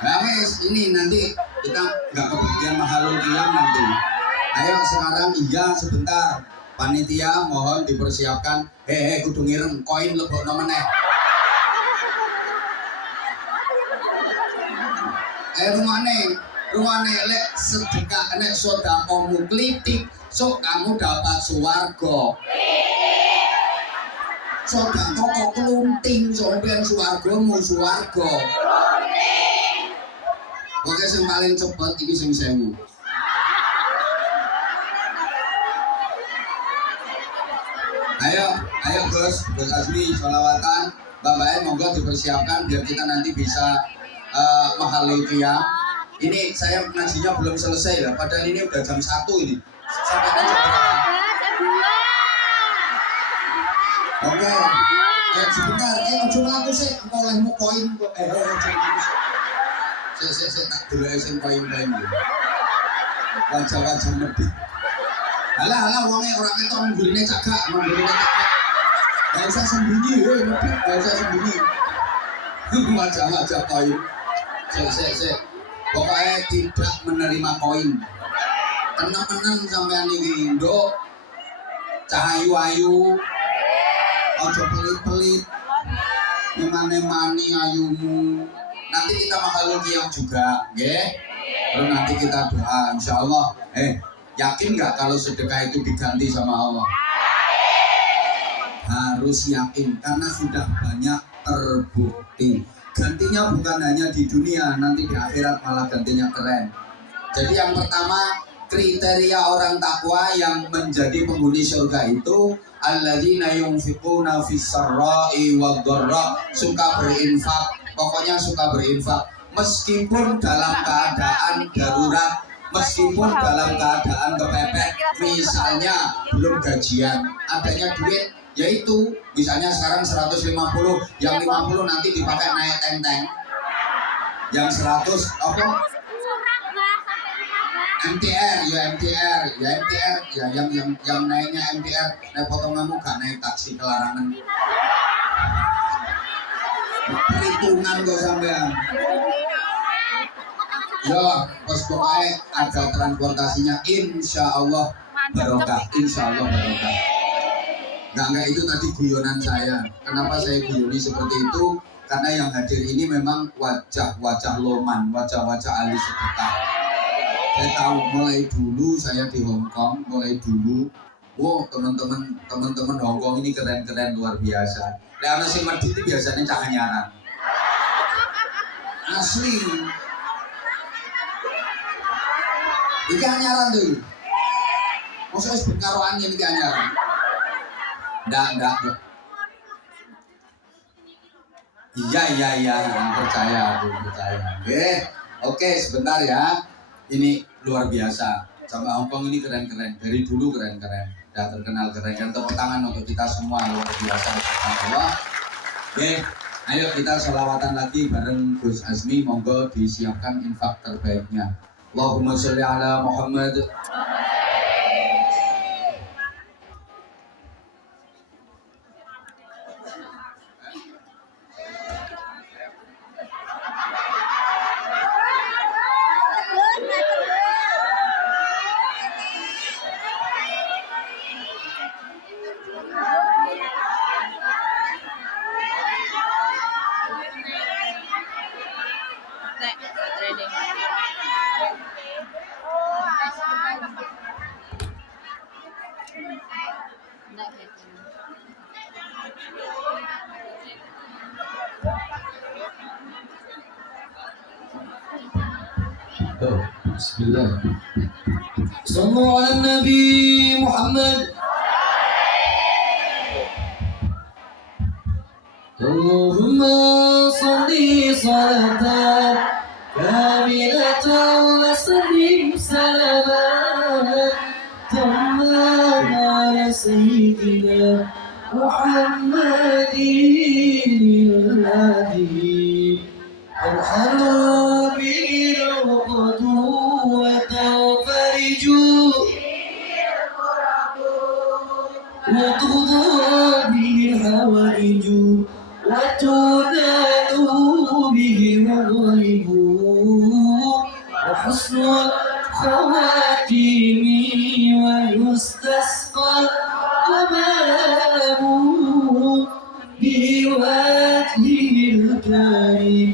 Nah, ini nanti kita nggak kebagian mahalul qiyam nanti. Ayo sekarang iya sebentar. Panitia mohon dipersiapkan. Kudu ngirem koin lebokno meneh. Rumane lek sedekah nek sedekahmu klitik, sok kamu dapat swarga. Sedekah kok klunting sampeyan swargamu swarga. Oke sing paling cepet iki sing 1000. Ayo Gus Azmi, sholawatan, Mbak monggo dipersiapkan biar kita nanti bisa mahalul qiyam. Ini saya ngajinya belum selesai lah, padahal ini udah jam 1 ini. Sampai jam berapa? Oke, sebentar, ojo mlaku sik, engko olehmu koin kok. Ojo mlaku sik. Sik tak delok sing koin-koin. Wajah-wajah medhit. Halah wonge ora ketok nggurine cagak, Gak usah sembunyi, gak usah sembunyi. Wajah-wajah koin. Sik. Pokoknya tidak menerima koin. Tenang sampean iki, Nduk. Cahayu-ayu. Ojo pelit-pelit. Nemane-mani ayumu. Nanti kita mahalul qiyam juga, nggih. Terus nanti kita doa insyaallah. Yakin nggak kalau sedekah itu diganti sama Allah? Harus yakin karena sudah banyak terbukti. Gantinya bukan hanya di dunia, nanti di akhirat malah gantinya keren. Jadi yang pertama, kriteria orang takwa yang menjadi penghuni surga itu alladzina yunfiquna fis sarra'i wad dharra, suka berinfak, pokoknya suka berinfak meskipun dalam keadaan darurat. Meskipun dalam keadaan kepepet, misalnya belum gajian, adanya duit, yaitu misalnya sekarang 150, yang 50 nanti dipakai naik tenteng, yang 100 apa? MTR, yang naiknya MTR, naik potonganmu gak naik taksi kelarangan. Perhitungan kok sampean. Ya, pas pokoknya ada transportasinya, insya Allah barokah, insya Allah barokah. Enggak, itu tadi guyonan saya. Kenapa saya guyoni seperti itu? Karena yang hadir ini memang wajah-wajah loman, wajah-wajah ahli sedekah. Saya tahu mulai dulu saya di Hong Kong, mulai dulu, wow teman-teman Hong Kong ini keren-keren luar biasa. Nah, anak sing medit itu biasanya cahanyaran. Asli. Iki anyaran tuh. Masa es berkaroan ini anyaran. Enggak. Iya, percaya. Oke, sebentar ya. Ini luar biasa. Sama Hongkong ini keren-keren. Dari dulu keren-keren. Udah terkenal keren. Tepuk tangan untuk kita semua, luar biasa. Subhanallah. Oke, ayo kita sholawatan lagi bareng Gus Azmi. Monggo disiapkan infak terbaiknya. Allahumma sholli ala Muhammad. Bismillah. Sallu ala Nabi Muhammad. Allahumma salli salatan kamilatan wa sallim salaman tamman ala sayyidina Muhammadin al-hadi arhamu bil وتقضى به الحوائج وتنال به المغرب وحسن الخواتيم ويستسقى الغمام بوجهه الكريم